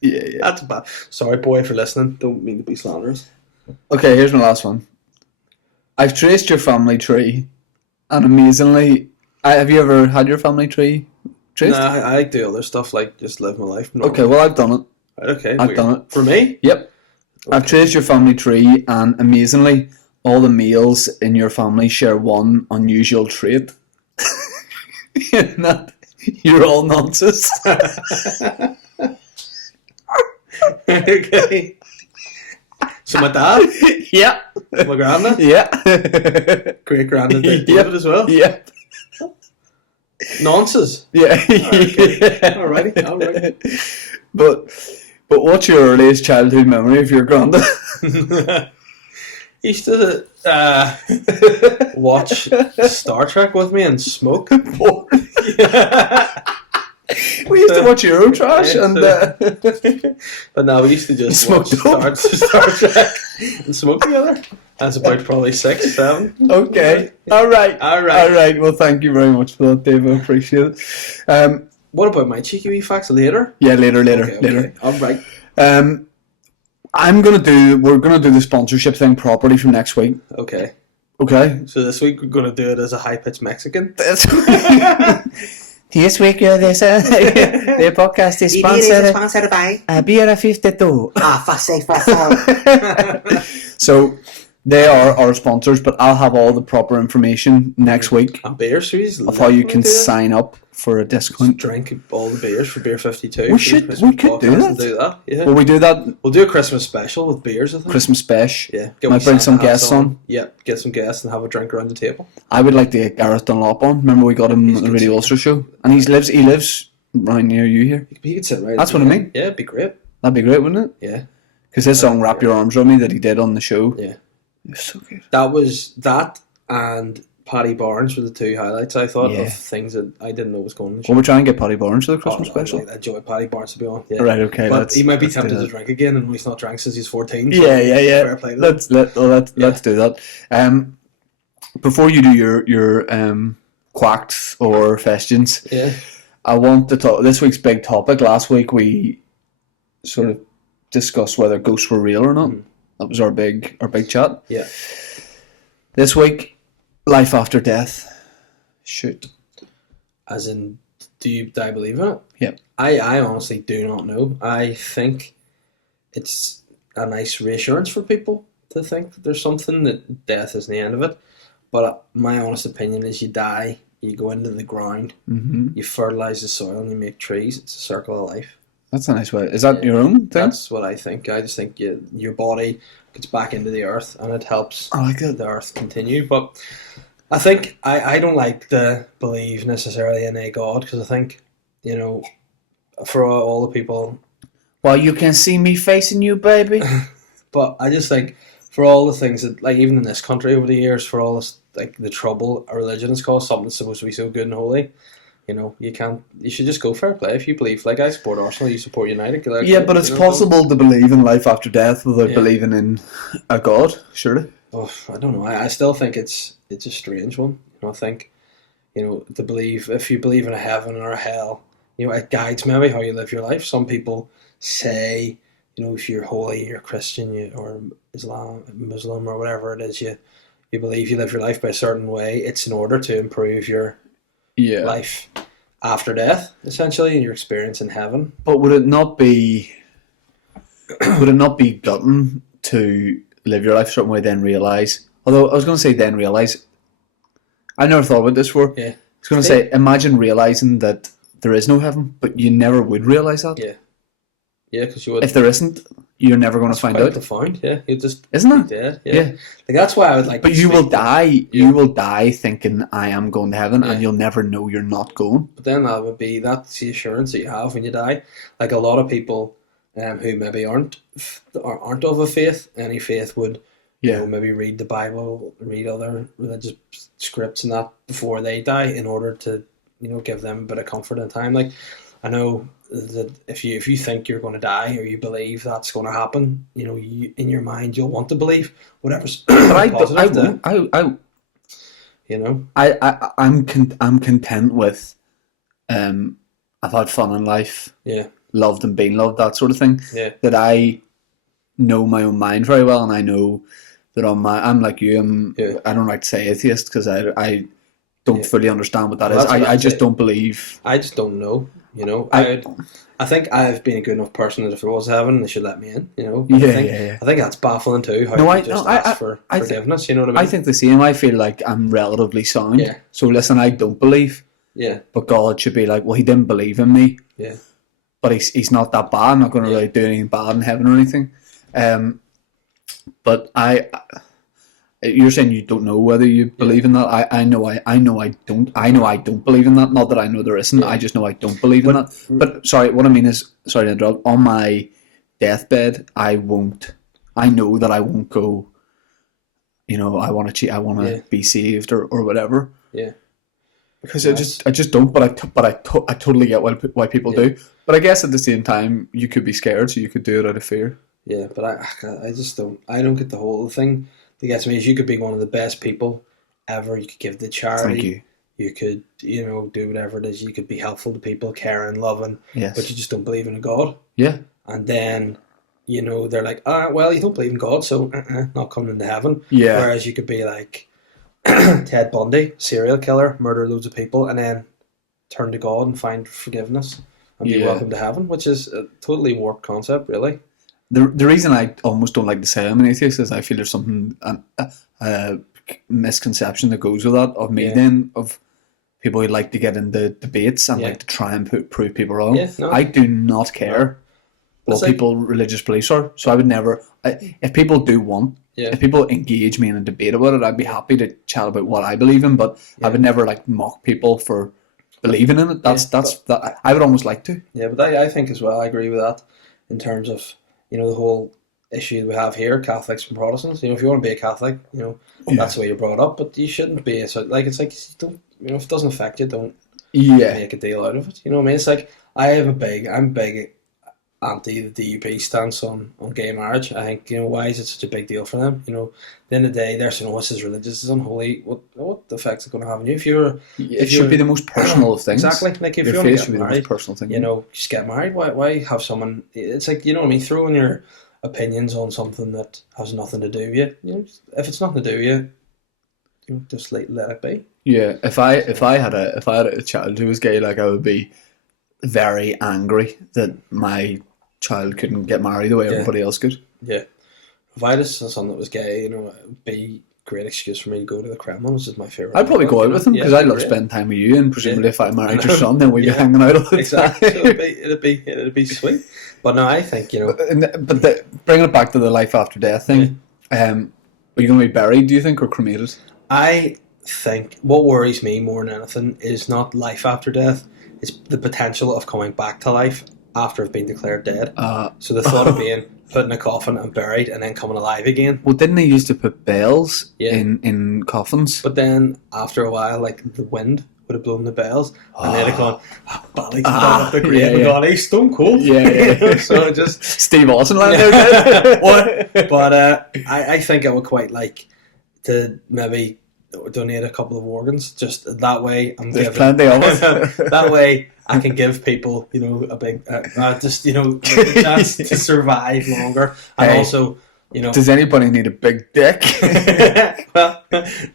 Yeah. That's bad. Sorry, Boy, for listening. Don't mean to be slanderous. Okay, here's my last one. I've traced your family tree, and amazingly, have you ever had your family tree traced? Nah, I do other stuff like just live my life. Normally. Okay, well, I've done it. Right, okay, I've done it. For me? Yep. Okay. I've traced your family tree, and amazingly, all the males in your family share one unusual trait. In that you're all nonsense. Okay. So my dad? Yeah. My granddad? Yeah. Great granddad David as well? Yeah. Nonsense? Yeah. Alrighty. But what's your earliest childhood memory of your granddad? He used to watch Star Trek with me and smoke. We used to watch Eurotrash and but no, we used to just watch Smoked Star Trek and smoke together. That's about probably 6, 7. Okay. All right. Well, thank you very much for that, Dave. I appreciate it. What about my cheeky wee facts later? Yeah, later. Okay. All right. We're gonna do the sponsorship thing properly from next week. Okay. Okay. So this week we're gonna do it as a high pitched Mexican. This week, the podcast is sponsored by Beer 52. Fussy. So they are our sponsors, but I'll have all the proper information next week And beer series of how you can sign up for a discount. Drink all the beers for Beer 52. We could do that. Yeah. Will we do that? We'll do a Christmas special with beers, I think. Christmas special. Yeah. Might bring some guests on. Yeah, get some guests and have a drink around the table. I would like to get Gareth Dunlop on. Remember we got him on the Radio Ulster show? And he lives right near you here. He could sit right. That's what I mean. Yeah, it'd be great. That'd be great, wouldn't it? Yeah. Because his song Wrap Your Arms Around Me that he did on the show. Yeah. It was so good. That was that and Paddy Barnes were the two highlights I thought of things that I didn't know was going on the show. Well, we're trying to get Paddy Barnes for the Christmas special. I enjoy Paddy Barnes to be on. Yeah. Right, okay. But he might be let's do tempted that. to drink again, and he's not drank since he's 14. So Yeah. fair play to him. Let's do that. Before you do your quacks or festions, Yeah. I want to talk this week's big topic. Last week we sort of discussed whether ghosts were real or not. That was our big chat. Yeah. This week, life after death. Shoot. As in, do I believe in it? Yeah. I honestly do not know. I think it's a nice reassurance for people to think that there's something, that death isn't the end of it. But my honest opinion is you die, you go into the ground, you fertilise the soil and you make trees. It's a circle of life. That's a nice way. Is that your own thing? That's what I think. I just think your body gets back into the earth and it helps I like it. the earth continue. But I think I don't like to believe necessarily in a God, because I think, for all the people. Well, you can see me facing you, baby. But I just think for all the things that, like, even in this country over the years, for all this, like, the trouble a religion has caused, something that's supposed to be so good and holy, you should just go fair play. If you believe, like, I support Arsenal, you support United. Like, Yeah, but it's possible to believe in life after death without believing in a God, surely. Oh, I don't know. I still think it's a strange one. I think, to believe, if you believe in a heaven or a hell, it guides maybe how you live your life. Some people say, if you're holy, you're Christian, or Muslim, or whatever it is, you believe you live your life by a certain way. It's in order to improve your life after death, essentially, and your experience in heaven. But would it not be gutting to live your life a certain way, then realise Although I was going to say then realise, I never thought about this before. Yeah. I was going to say, imagine realising that there is no heaven, but you never would realise that. Yeah. Yeah, because you would. If there isn't, you're never going to find out. Profound, yeah. You just Isn't it? be dead. Yeah. Like that's why I would like. But you will die. You will die thinking I am going to heaven, and you'll never know you're not going. But then that's the assurance that you have when you die. Like a lot of people, who maybe aren't of a faith, any faith would, you know, maybe read the Bible, read other religious scripts and that before they die, in order to, you know, give them a bit of comfort and time. Like I know that if you think you're going to die, or you believe that's going to happen, you know, in your mind you'll want to believe whatever's positive. You know, I'm content with, I've had fun in life, loved and been loved, that sort of thing. That I know my own mind very well, and I know that I'm like you. I don't like to say atheist because I don't fully understand what that is. I just don't believe. I just don't know. You know, I think I've been a good enough person that if there was heaven, they should let me in. You know, but I think that's baffling too. How you just ask for forgiveness. You know what I mean? I think the same. I feel like I'm relatively sound. Yeah. So listen, I don't believe. Yeah. But God should be like, well, he didn't believe in me. Yeah. But he's not that bad. I'm not going to really do anything bad in heaven or anything. But you're saying you don't know whether you believe in that. I know I don't believe in that. Not that I know there isn't. I just know I don't believe in that. But sorry, what I mean is, sorry to interrupt. On my deathbed, I know that I won't go. You know, I want to cheat. I want to be saved or whatever. Yeah. Because I just don't. But I totally get why people do. But I guess at the same time, you could be scared, so you could do it out of fear. Yeah, but I just don't. I don't get the whole thing. That gets me is you could be one of the best people ever. You could give to charity. Thank you. You could, you know, do whatever it is. You could be helpful to people, caring, loving. Yes. But you just don't believe in a God. Yeah. And then, you know, they're like, well, you don't believe in God, so not coming into heaven. Yeah. Whereas you could be like Ted Bundy, serial killer, murder loads of people, and then turn to God and find forgiveness and be welcome to heaven, which is a totally warped concept, really. The reason I almost don't like to say I'm an atheist is I feel there's something a misconception that goes with that of me then, of people who like to get into debates and like to try and prove people wrong. I do not care what people's religious beliefs are, so I would never. If people do want, if people engage me in a debate about it, I'd be happy to chat about what I believe in, but I would never like mock people for believing in it. That I would almost like to. Yeah, but I think as well, I agree with that in terms of, you know, the whole issue we have here, Catholics and Protestants. You know, if you want to be a Catholic, you know, that's the way you're brought up, but you shouldn't be. So, like, it's like, don't, you know, if it doesn't affect you, don't make a deal out of it. You know what I mean? It's like, I'm big anti the DUP stance on gay marriage. I think, you know, why is it such a big deal for them? You know, at the end of the day, they're saying, this is religious, it's unholy. What effects is it going to have on you? It should be the most personal of things. Exactly. Like, if your you face want to should get be the married, most personal thing. you know, just get married. Why have someone? It's like, you know what I mean, throwing your opinions on something that has nothing to do with you. You know, if it's nothing to do with you, you know, just let it be. Yeah, if I had a child who was gay, like, I would be very angry that my child couldn't get married the way everybody else could. Yeah. If I had a son that was gay, you know, it would be a great excuse for me to go to the Kremlin, which is my favourite. I'd probably go out with him because I love spending time with you, and presumably if I married your son, then we'd be hanging out all the time. So it'd be sweet. But no, I think, you know. But bringing it back to the life after death thing, are you going to be buried, do you think, or cremated? I think what worries me more than anything is not life after death, it's the potential of coming back to life after I've been declared dead. So the thought of being put in a coffin and buried and then coming alive again. Well, didn't they used to put bells in coffins? But then after a while, like, the wind would have blown the bells and they'd have gone, Bally gone up the grave and gone, hey, Stone Cold. Yeah. So just Steve Austin lying there. What? But I think I would quite like to maybe donate a couple of organs. Just that way, There's plenty of it. That way, I can give people, you know, a big, just, you know, a chance to survive longer, and also, you know. Does anybody need a big dick? Well,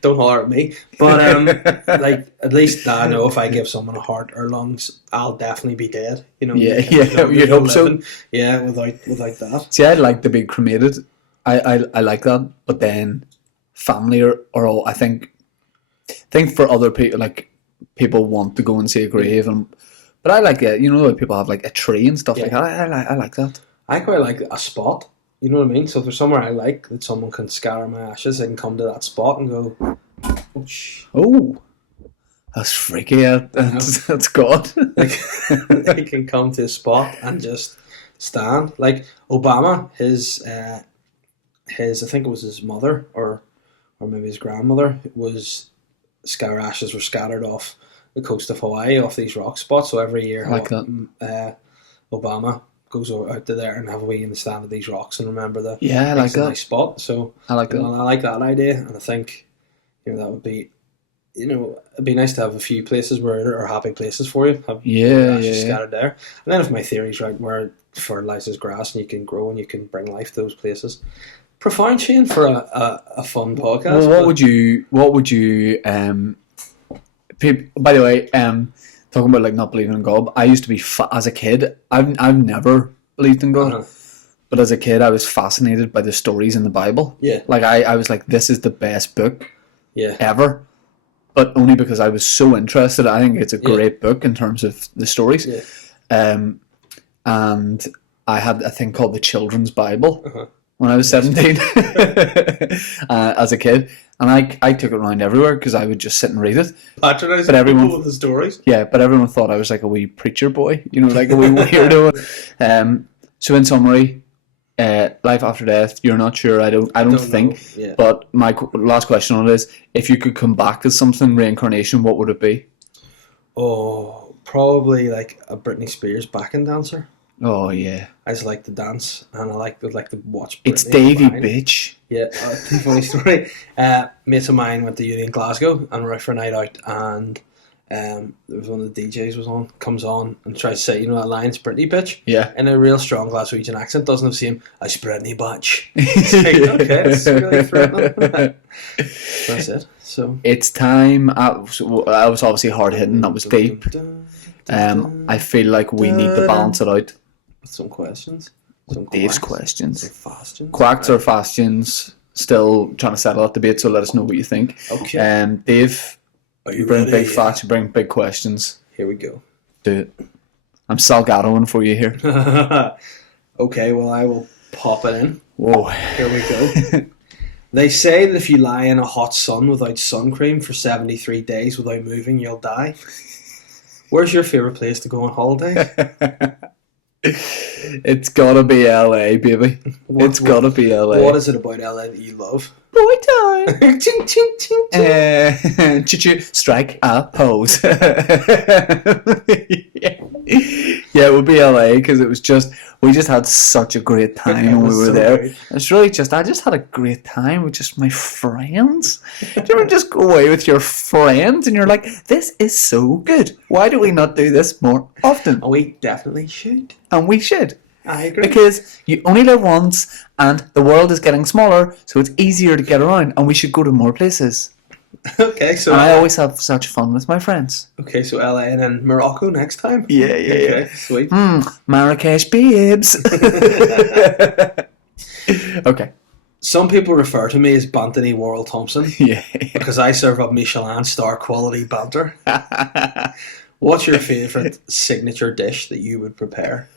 don't holler at me. But like, at least I know if I give someone a heart or lungs, I'll definitely be dead. You know. Yeah. You'd hope so. Yeah, without that. See, I'd like to be cremated. I like that, but then family are all. I think for other people, like people want to go and see a grave, but I like it. You know, people have like a tree and stuff like that. I like that. I quite like a spot. You know what I mean? So if there's somewhere I like that someone can scatter my ashes, I can come to that spot and go. Oh, that's freaky. That's God. Like they can come to a spot and just stand. Like Obama, his I think it was his mother or maybe his grandmother ashes were scattered off the coast of Hawaii off these rock spots. So every year, I like that. Obama goes out to there and have a wee in the stand of these rocks and remember the I like that nice spot. So I like that. I like that idea, and I think that would be. It'd be nice to have a few places where there are happy places for you. Have ashes scattered there, and then if my theory's right, where fertilizes grass and you can grow and you can bring life to those places. Profound, Shane, for a fun podcast. Well, what would you by the way, talking about like not believing in God, I used to be as a kid. I've never believed in God, but as a kid, I was fascinated by the stories in the Bible. Yeah, like I was like, this is the best book, yeah, ever. But only because I was so interested. I think it's a great book in terms of the stories. Yeah. And I had a thing called the Children's Bible when I was 17 as a kid. And I took it around everywhere because I would just sit and read it. Patronising people with the stories. Yeah, but everyone thought I was like a wee preacher boy, like a wee weirdo. So in summary, life after death, you're not sure. I don't think. Yeah. But my last question on it is, if you could come back to something, reincarnation, what would it be? Oh, probably like a Britney Spears backing dancer. Oh yeah. I just like to dance and I like to watch Britney. It's Davey, bitch. Yeah, funny story. Mates of mine went to uni in Glasgow and we're out for a night out, and there was one of the DJs comes on and tries to say, that line, it's Britney, bitch. Yeah. In a real strong Glaswegian accent, doesn't have the same, it's Britney, bitch. It's like, okay, it's really threatening. That's it. So it's time. I was obviously hard hitting. That was deep. I feel like we need to balance it out. Some questions. Dave's questions. Fastions. Quacks or fastions. Still trying to settle that debate, so let us know what you think. Okay. Dave, you bring ready? big facts, you bring big questions. Here we go. Do it. I'm Salgadoing for you here. Okay, well, I will pop it in. Whoa. Here we go. They say that if you lie in a hot sun without sun cream for 73 days without moving, you'll die. Where's your favourite place to go on holiday? It's gotta be LA, baby. It's gotta be LA. What is it about LA that you love? Boy time. Ching, ching, ching, ching. Choo-choo, strike a pose. Yeah, it would be LA because we just had such a great time when we were there. Great. It's really I just had a great time with just my friends. Do you ever just go away with your friends and you're like, this is so good. Why do we not do this more often? We definitely should. And we should. I agree. Because you only live once and the world is getting smaller, so it's easier to get around, and we should go to more places. Okay, so... And I always have such fun with my friends. Okay, so LA and then Morocco next time? Yeah. Okay, sweet. Marrakesh babes. Okay. Some people refer to me as Banthony Worrell Thompson. Yeah. Because I serve up Michelin star quality banter. What's your favourite signature dish that you would prepare?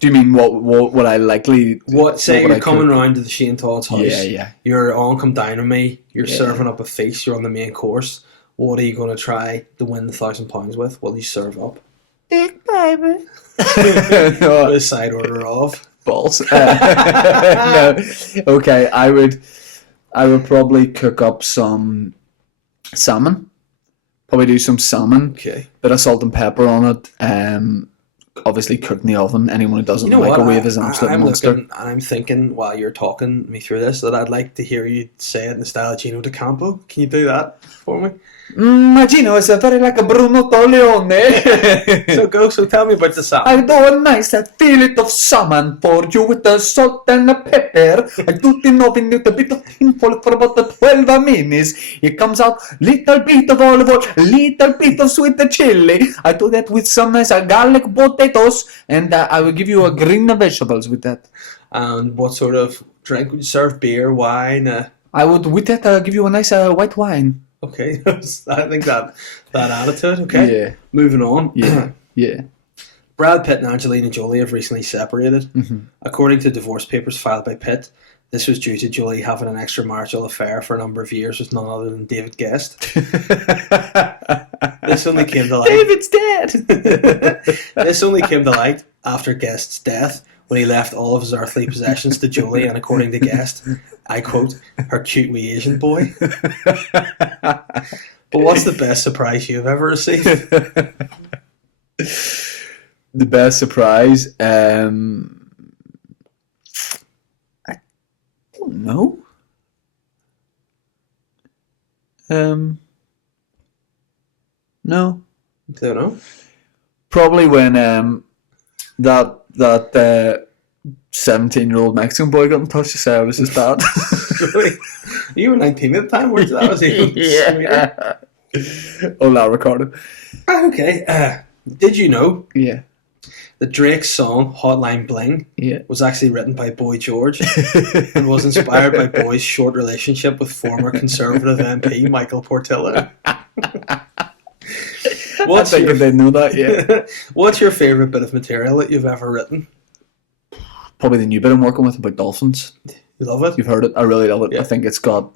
Do you mean what would I likely... Say you're coming round to the Shane Todd's house. Yeah. You're on come dine with me. You're serving up a feast. You're on the main course. What are you going to try to win the £1,000 with? What do you serve up? Dick, baby. With a side order of... balls. No. Okay, I would probably cook up some salmon. Probably do some salmon. Okay. Bit of salt and pepper on it. Obviously cooked in the oven. Anyone who doesn't microwave is an absolute monster. I'm thinking while you're talking me through this that I'd like to hear you say it in the style of Gino D'Acampo. Can you do that for me? Gino is very like a Bruno Toglione. So tell me about the salmon. I do a nice fillet of salmon for you with the salt and the pepper. I do it in the oven with a bit of tinfoil for about 12 minutes. It comes out little bit of olive oil, little bit of sweet chili. I do that with some nice garlic potatoes, and I will give you a green vegetables with that. And what sort of drink would you serve? Beer, wine? I would give you a nice white wine. Okay, I think that attitude. Okay, Yeah. Moving on. Yeah. Brad Pitt and Angelina Jolie have recently separated. According to divorce papers filed by Pitt, this was due to Jolie having an extramarital affair for a number of years with none other than David Guest. This only came to light. David's dead. This only came to light after Guest's death, when he left all of his earthly possessions to Jolie, and according to Guest, I quote, her cute wee Asian boy. But what's the best surprise you've ever received? The best surprise? I don't know. No. I don't know. Probably when that 17-year-old Mexican boy got in touch to say I was his dad. Really? You were 19 at the time, weren't you? That was even sweeter. Oh, now recorded. Okay. Did you know Yeah. that Drake's song Hotline Bling was actually written by Boy George and was inspired by Boy's short relationship with former Conservative MP Michael Portillo? I think they know that, yeah. What's your favourite bit of material that you've ever written? Probably the new bit I'm working with about dolphins. You love it? You've heard it? I really love it. Yeah. I think it's got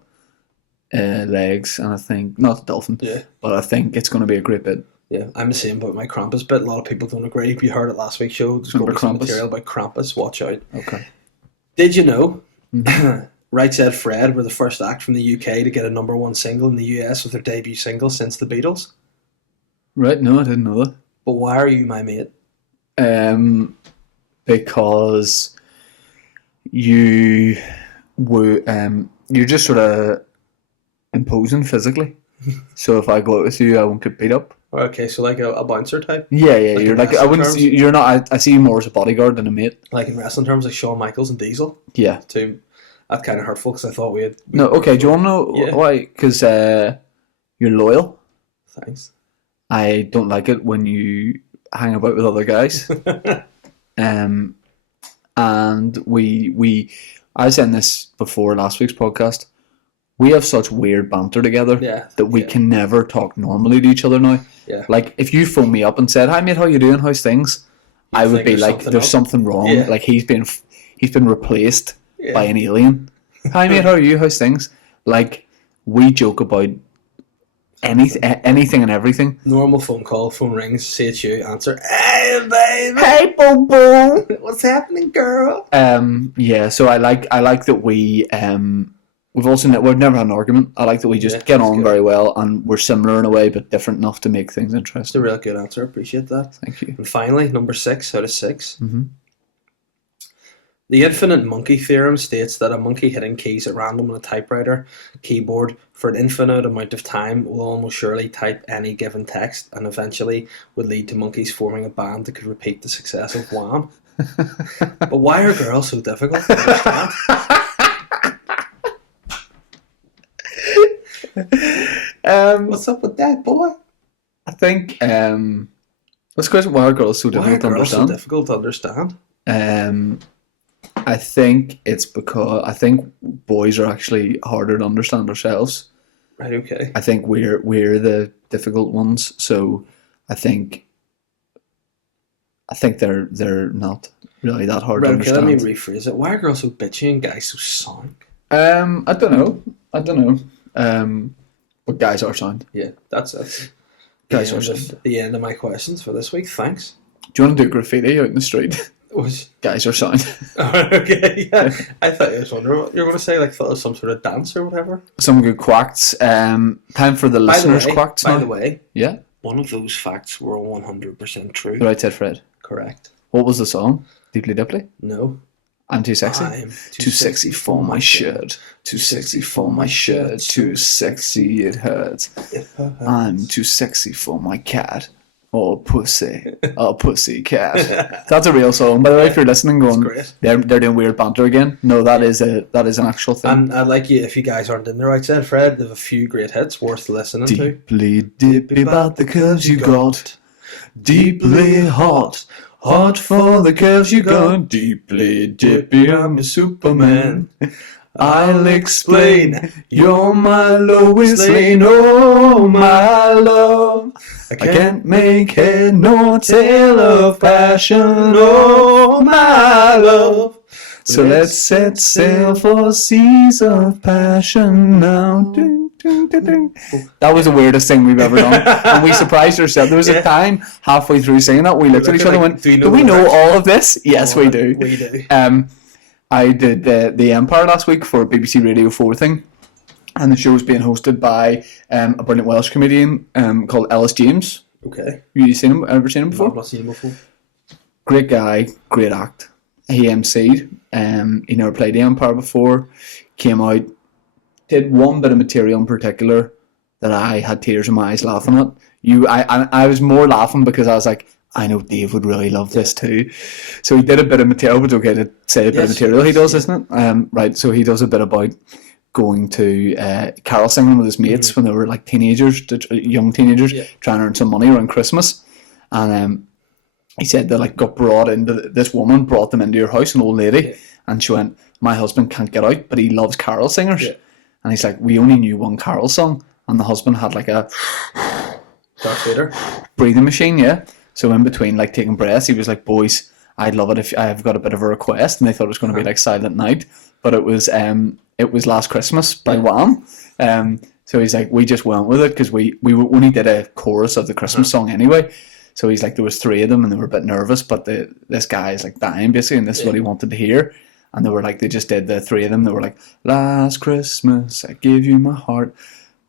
legs, and I think, not the dolphin, but I think it's going to be a great bit. Yeah, I'm the same about my Krampus bit. A lot of people don't agree. If you heard it last week's show, there's going to be some material about Krampus. Watch out. Okay. Did you know Right Said Fred were the first act from the UK to get a #1 single in the US with their debut single since the Beatles? Right, no, I didn't know that. But why are you my mate? Because you were you're just sort of imposing physically. So if I go out with you, I won't get beat up. Okay, so like a bouncer type? Yeah, Like you're in like, I wrestling wouldn't. terms? You're not. I see you more as a bodyguard than a mate. Like in wrestling terms, like Shawn Michaels and Diesel? Yeah. That's kind of hurtful because I thought we had... No, okay. Do you want to know Yeah. why? Because you're loyal. Thanks. I don't like it when you hang about with other guys. And I said this before last week's podcast. We have such weird banter together that we can never talk normally to each other now. Yeah. Like if you phoned me up and said, "Hi mate, how you doing? How's things?" I would be like, "There's something wrong. Yeah. Like he's been replaced by an alien." "Hi mate, how are you? How's things?" Like we joke about anything and everything. Normal phone call, phone rings, say it's you, answer, "Hey baby, Hey boo boo, what's happening, girl?" Yeah. So I like that we've never had an argument. I like that we just get on very well, and we're similar in a way, but different enough to make things It's a interesting. real good answer. Appreciate that. Thank you. And finally, number 6 out of 6. Mm-hmm. The infinite monkey theorem states that a monkey hitting keys at random on a typewriter keyboard for an infinite amount of time will almost surely type any given text, and eventually would lead to monkeys forming a band that could repeat the success of Wham. But why are girls so difficult to understand? What's up with that, boy? I think let's question why are girls so difficult to understand. So difficult to understand? I think it's because I think boys are actually harder to understand ourselves. Right. Okay. I think we're the difficult ones. So I think they're not really that hard to understand. Let me rephrase it. Why are girls so bitchy and guys so sound? I don't know. But guys are sound. Yeah, that's Guys are sound. the end of my questions for this week. Thanks. Do you want to do graffiti out in the street? Guys are sound. Okay, yeah. I thought I was wondering what you were going to say, like thought it was some sort of dance or whatever. Some good quacks. Time for the listeners' quacks now. By the way, yeah, one of those facts were 100% true. Right said Fred. Correct. What was the song? Deeply Dipply? No. I'm too sexy. I'm too sexy for my shirt. Too sexy for my shirt. Too sexy it hurts. I'm too sexy for my cat. Oh pussy. Oh pussy cat. That's a real song. By the way, if you're listening, going, they're doing weird banter again. No, that is an actual thing. And I'd like you, if you guys aren't in the right side, Fred, they have a few great hits worth listening to. Deeply dippy about the curves you got. Deeply hot. Hot for the curves you got. Deeply dippy, I'm your Superman. I'll explain. You're my Lois Lane, oh my love. I can't make head nor tail of passion, oh my love. So let's set sail for seas of passion now. Ding, ding, ding, ding. That was the weirdest thing we've ever done. And we surprised ourselves. There was a time halfway through singing that we looked at each other and went, do we know all of this? Yes, we do. We do. I did the Empire last week for a BBC Radio 4 thing. And the show was being hosted by a brilliant Welsh comedian called Ellis James. Okay. You seen him? Ever seen him before? I've not seen him before. Great guy, great act. He MC'd. He never played the Empire before. Came out, did one bit of material in particular that I had tears in my eyes laughing at. I was more laughing because I was like, I know Dave would really love this too. So he did a bit of material, but it's okay to say a bit of material he does, isn't it? Right, so he does a bit about going to carol singing with his mates when they were like teenagers, young teenagers, trying to earn some money around Christmas. And he said they like got brought into, this woman brought them into your house, an old lady, and she went, my husband can't get out, but he loves carol singers. And he's like, we only knew one carol song, and the husband had like a Darth Vader breathing machine, So in between like taking breaths, he was like, boys, I'd love it if I've got a bit of a request. And they thought it was going to be like Silent Night, but it was Last Christmas by Wham. So he's like, we just went with it because we only did a chorus of the Christmas song anyway. So he's like, there was 3 of them and they were a bit nervous, but this guy is like dying basically, and this is what he wanted to hear. And they were like, they just did the 3 of them. They were like, last Christmas I gave you my heart.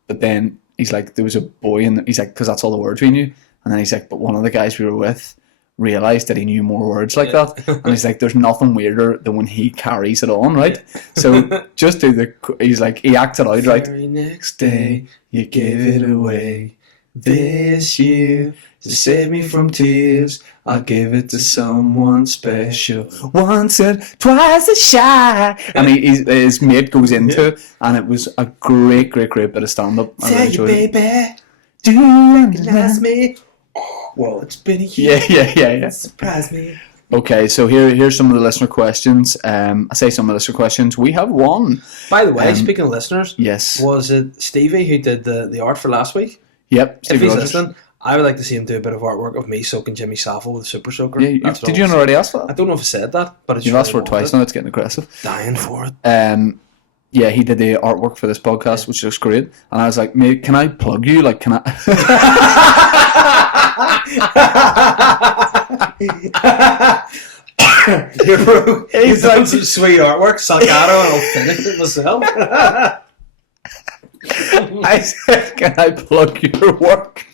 But then he's like, there was a boy, and he's like, because that's all the words we knew. And then he's like, but one of the guys we were with realised that he knew more words like that. And he's like, there's nothing weirder than when he carries it on, right? So just do he's like, he acted out, right? Very next day, you gave it away. This year, to save me from tears, I'll give it to someone special. Once or twice as shy. And his mate goes into it, and it was a great bit of stand-up. Tell you, baby, do you recognize me? Well, it's been a year. Yeah. Surprise me. Okay, so here's some of the listener questions. I say some of the listener questions. We have one. By the way, speaking of listeners, yes, was it Stevie who did the art for last week? Yep. If he's listening, I would like to see him do a bit of artwork of me soaking Jimmy Savile with a super soaker. Yeah, did you already ask for that? I don't know if I said that, but it's you've asked for it twice now. It's getting aggressive. Dying for it. Yeah, he did the artwork for this podcast, which looks great. And I was like, mate, can I plug you? Like, can I? He's done some sweet artwork, Salgado, and I'll finish it myself. I said, can I plug your work?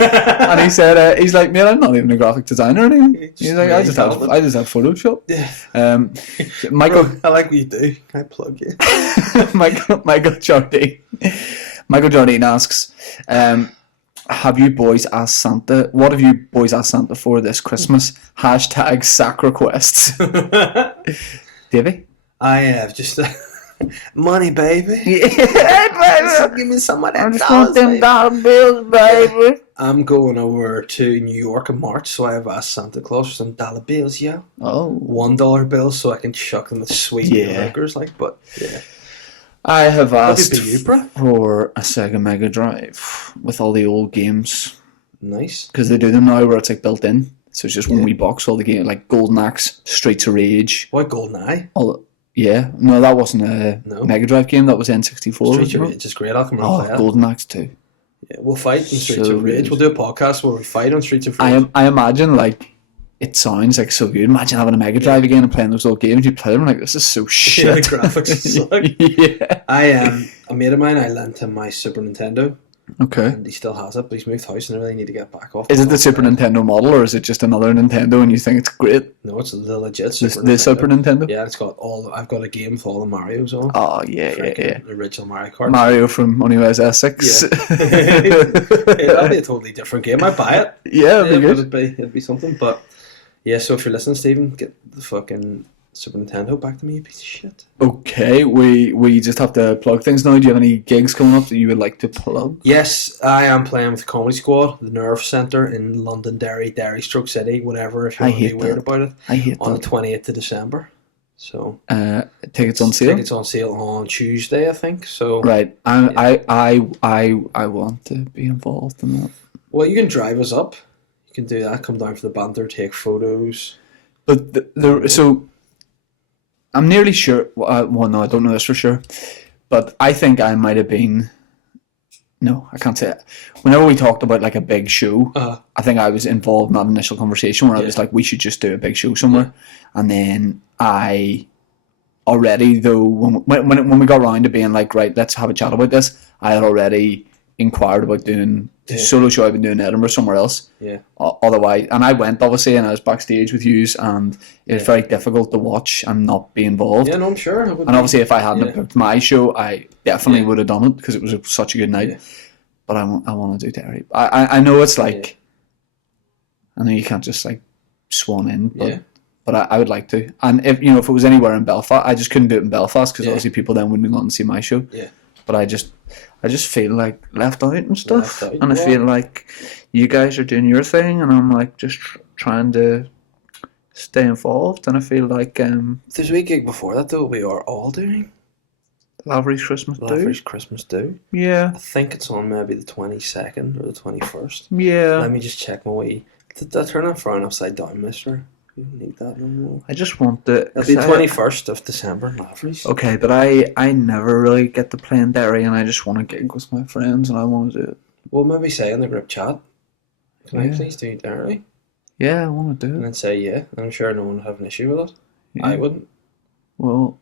And he said, he's like, man, I'm not even a graphic designer or anything. He's like, I just have Photoshop. Yeah. Michael, bro, I like what you do. Can I plug you? Michael Jardine asks, have you boys asked Santa? What have you boys asked Santa for this Christmas? # sack requests. Davey? I have just money, baby. Yeah, give me some of that. I just want them dollar bills, baby. I'm going over to New York in March, so I have asked Santa Claus for some dollar bills, yeah. Oh. $1 bills, so I can chuck them with sweet liquors, like. But yeah. I have asked you, bro? for a Sega Mega Drive with all the old games. Nice. Because they do them now where it's like built in. So it's just one wee box, all the games, like Golden Axe, Streets of Rage. What, GoldenEye? Yeah, no, that wasn't a Mega Drive game. That was N64. Streets of Rage is great. I'll come around and play it. Golden Axe too. Yeah, we'll fight in Streets of Rage. We'll do a podcast where we fight on Streets of Rage. I I imagine like it sounds like so good. Imagine having a Mega Drive again and playing those old games. You play them like this is so shit. Yeah, the graphics suck. Yeah. A mate of mine, I lent him my Super Nintendo. Okay. And he still has it, but he's moved house and I really need to get back off. Is it the Super Nintendo model or is it just another Nintendo and you think it's great? No, it's the legit Super Nintendo. The Super Nintendo? Yeah, it's got I've got a game with all the Marios on. Oh, yeah. The original Mario Kart. Mario from OnlyWise Essex. Yeah. That'd be a totally different game. I'd buy it. Yeah, it'd be good. It'd be something, but yeah, so if you're listening, Stephen, get the fucking Super Nintendo back to me, you piece of shit. Okay, we just have to plug things now. Do you have any gigs coming up that you would like to plug? Yes, I am playing with the Comedy Squad, the Nerve Centre in Londonderry, Stroke City, whatever, if you want to be weird about it. I hate on that. the 28th of December. So tickets on sale. Tickets on sale on Tuesday, I think. So right, I want to be involved in that. Well, you can drive us up. You can do that. Come down for the banter, take photos. But so I'm nearly sure. Well, no, I don't know this for sure. But I think I might have been. No, I can't say it. Whenever we talked about like a big show, I think I was involved in that initial conversation where I was like, we should just do a big show somewhere. And then I already, though, when we got around to being like, right, let's have a chat about this, I had already inquired about doing the solo show I've been doing in Edinburgh somewhere else. Yeah. Otherwise, and I went obviously, and I was backstage with yous, and it was very difficult to watch and not be involved. Yeah, no, I'm sure. And obviously, if I hadn't booked my show, I definitely would have done it because it was such a good night. Yeah. But I want to do Derry. I know it's like, I know you can't just like swan in, but I would like to. And if it was anywhere in Belfast, I just couldn't do it in Belfast because obviously people then wouldn't go and see my show. Yeah. But I just feel like left out and stuff, and I feel like you guys are doing your thing, and I'm like just trying to stay involved. And I feel like there's a wee gig before that though. We are all doing Lavery's Christmas Do. Lavery's Christmas Do. Yeah, I think it's on maybe the 22nd or the 21st. Yeah. Let me just check my wee. Did I turn that frown upside down, Mister? You don't need that no more. I just want the. It'll be 21st of December, Lavery's. Okay, but I never really get to play in Derry, and I just want to gig with my friends, and I want to do it. Well, maybe say in the group chat, can I please do Derry? Yeah, I want to do it. And then say and I'm sure no one would have an issue with it. Yeah. I wouldn't. Well,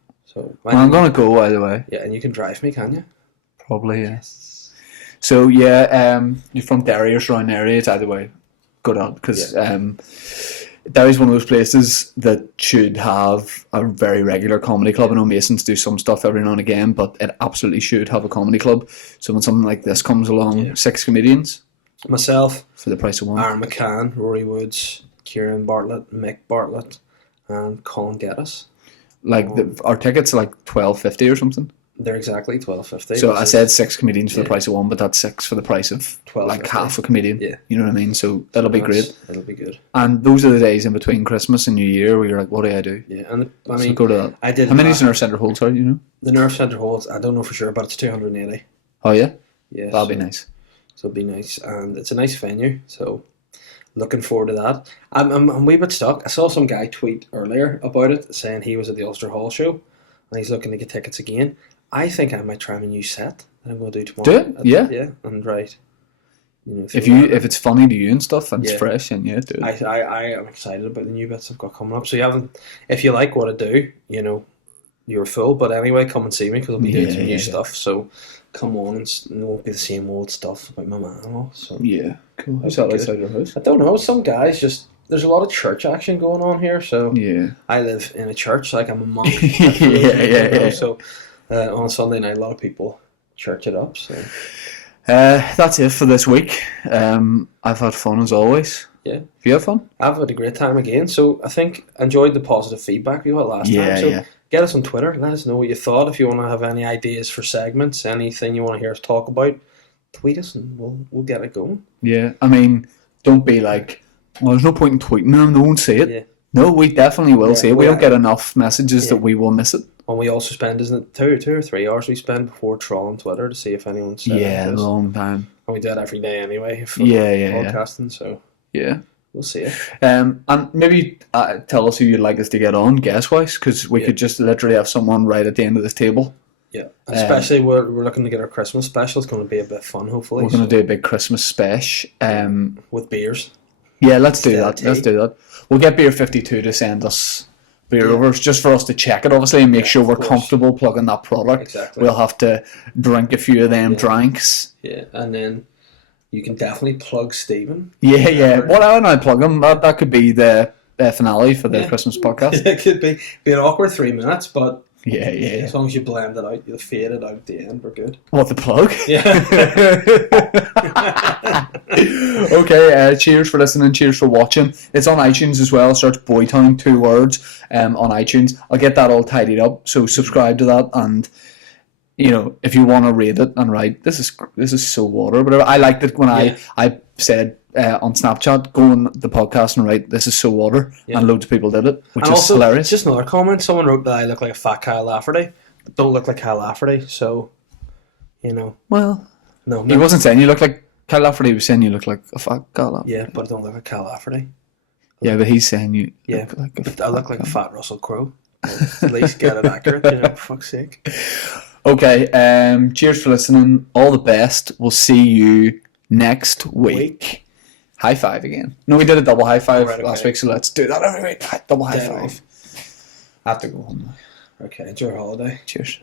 I'm going to go either way. Yeah, and you can drive me, can you? Probably, yes. So, you're from Derry or surrounding areas, either way. Good on, because Derry's one of those places that should have a very regular comedy club. I know Masons do some stuff every now and again, but it absolutely should have a comedy club. So when something like this comes along, 6 comedians. Myself. For the price of one. Aaron McCann, Rory Woods, Kieran Bartlett, Mick Bartlett, and Colin Geddes. Like, our tickets are like $12.50 or something? They're exactly $12.50. So I said 6 comedians for the price of one, but that's 6 for the price of like half a comedian. Yeah. You know what I mean? So that'll be great. It'll be good. And those are the days in between Christmas and New Year where you're like, what do I do? Yeah, and I mean, so go to that. I did. How many Nerve Centre holds are you know? The Nerve Centre holds, I don't know for sure, but it's 280. Oh yeah? Yeah. That'll be nice. So it'll be nice, and it's a nice venue. So looking forward to that. I'm a wee bit stuck. I saw some guy tweet earlier about it, saying he was at the Ulster Hall show, and he's looking to get tickets again. I think I might try my new set that I'm going to do tomorrow. Do it? Yeah. Yeah, and right. If it's funny to you and stuff and it's fresh, and do it. I am excited about the new bits I've got coming up. So if you like what I do, you're full. But anyway, come and see me because I'll be doing some new stuff. So come on, and it won't be the same old stuff about my man and all. So yeah, cool. Who's that outside your house? I don't know. Some guys just. There's a lot of church action going on here. So I live in a church, like I'm a monk. yeah. So. On a Sunday night, a lot of people church it up. So that's it for this week. I've had fun as always. Yeah. Have you had fun? I've had a great time again. So I think enjoyed the positive feedback we got last time. So get us on Twitter. Let us know what you thought. If you want to have any ideas for segments, anything you want to hear us talk about, tweet us and we'll get it going. Yeah. I mean, don't be like, well, there's no point in tweeting them. They won't see it. Yeah. No, we definitely will see it. We don't get enough messages that we will miss it. And we also spend, isn't it, 2 or 3 hours we spend before trolling Twitter to see if anyone's said a long time. And we do it every day anyway. Podcasting, so we'll see it. And maybe tell us who you'd like us to get on, guest-wise, because we could just literally have someone right at the end of this table. Yeah, especially we're looking to get our Christmas special. It's going to be a bit fun, hopefully. We're going to do a big Christmas special. With beers. Yeah, let's do that. Let's do that. We'll get Beer 52 to send us beer overs just for us to check it, obviously, and make sure we're comfortable plugging that product. Exactly. We'll have to drink a few of them drinks. Yeah, and then you can definitely plug Stephen. Yeah. Well, I don't know, plug him. That could be the finale for the Christmas podcast. It could be an awkward 3 minutes, but yeah. As long as you blend it out, you'll fade it out at the end, we're good. What, the plug? Yeah. Okay, cheers for listening, cheers for watching. It's on iTunes as well, search Boytown, 2 words, on iTunes. I'll get that all tidied up, so subscribe to that, and if you want to rate it and write, this is so water, but I liked it when I said on Snapchat, go on the podcast and write, "This is so water," and loads of people did it, which and is also, hilarious. Just another comment. Someone wrote that I look like a fat Kyle Lafferty. Don't look like Kyle Lafferty, so Well, no. he wasn't saying you look like Kyle Lafferty. He was saying you look like a fat Kyle Lafferty. Yeah, but I don't look like Kyle Lafferty. Yeah, but he's saying you. Yeah, look like but I look like a fat Russell Crowe. At least get it accurate, for fuck's sake. Okay, cheers for listening. All the best. We'll see you next week. High five again. No, we did a double high five last week, so let's do that every week. Double high five. I have to go home now. Okay, enjoy your holiday. Cheers.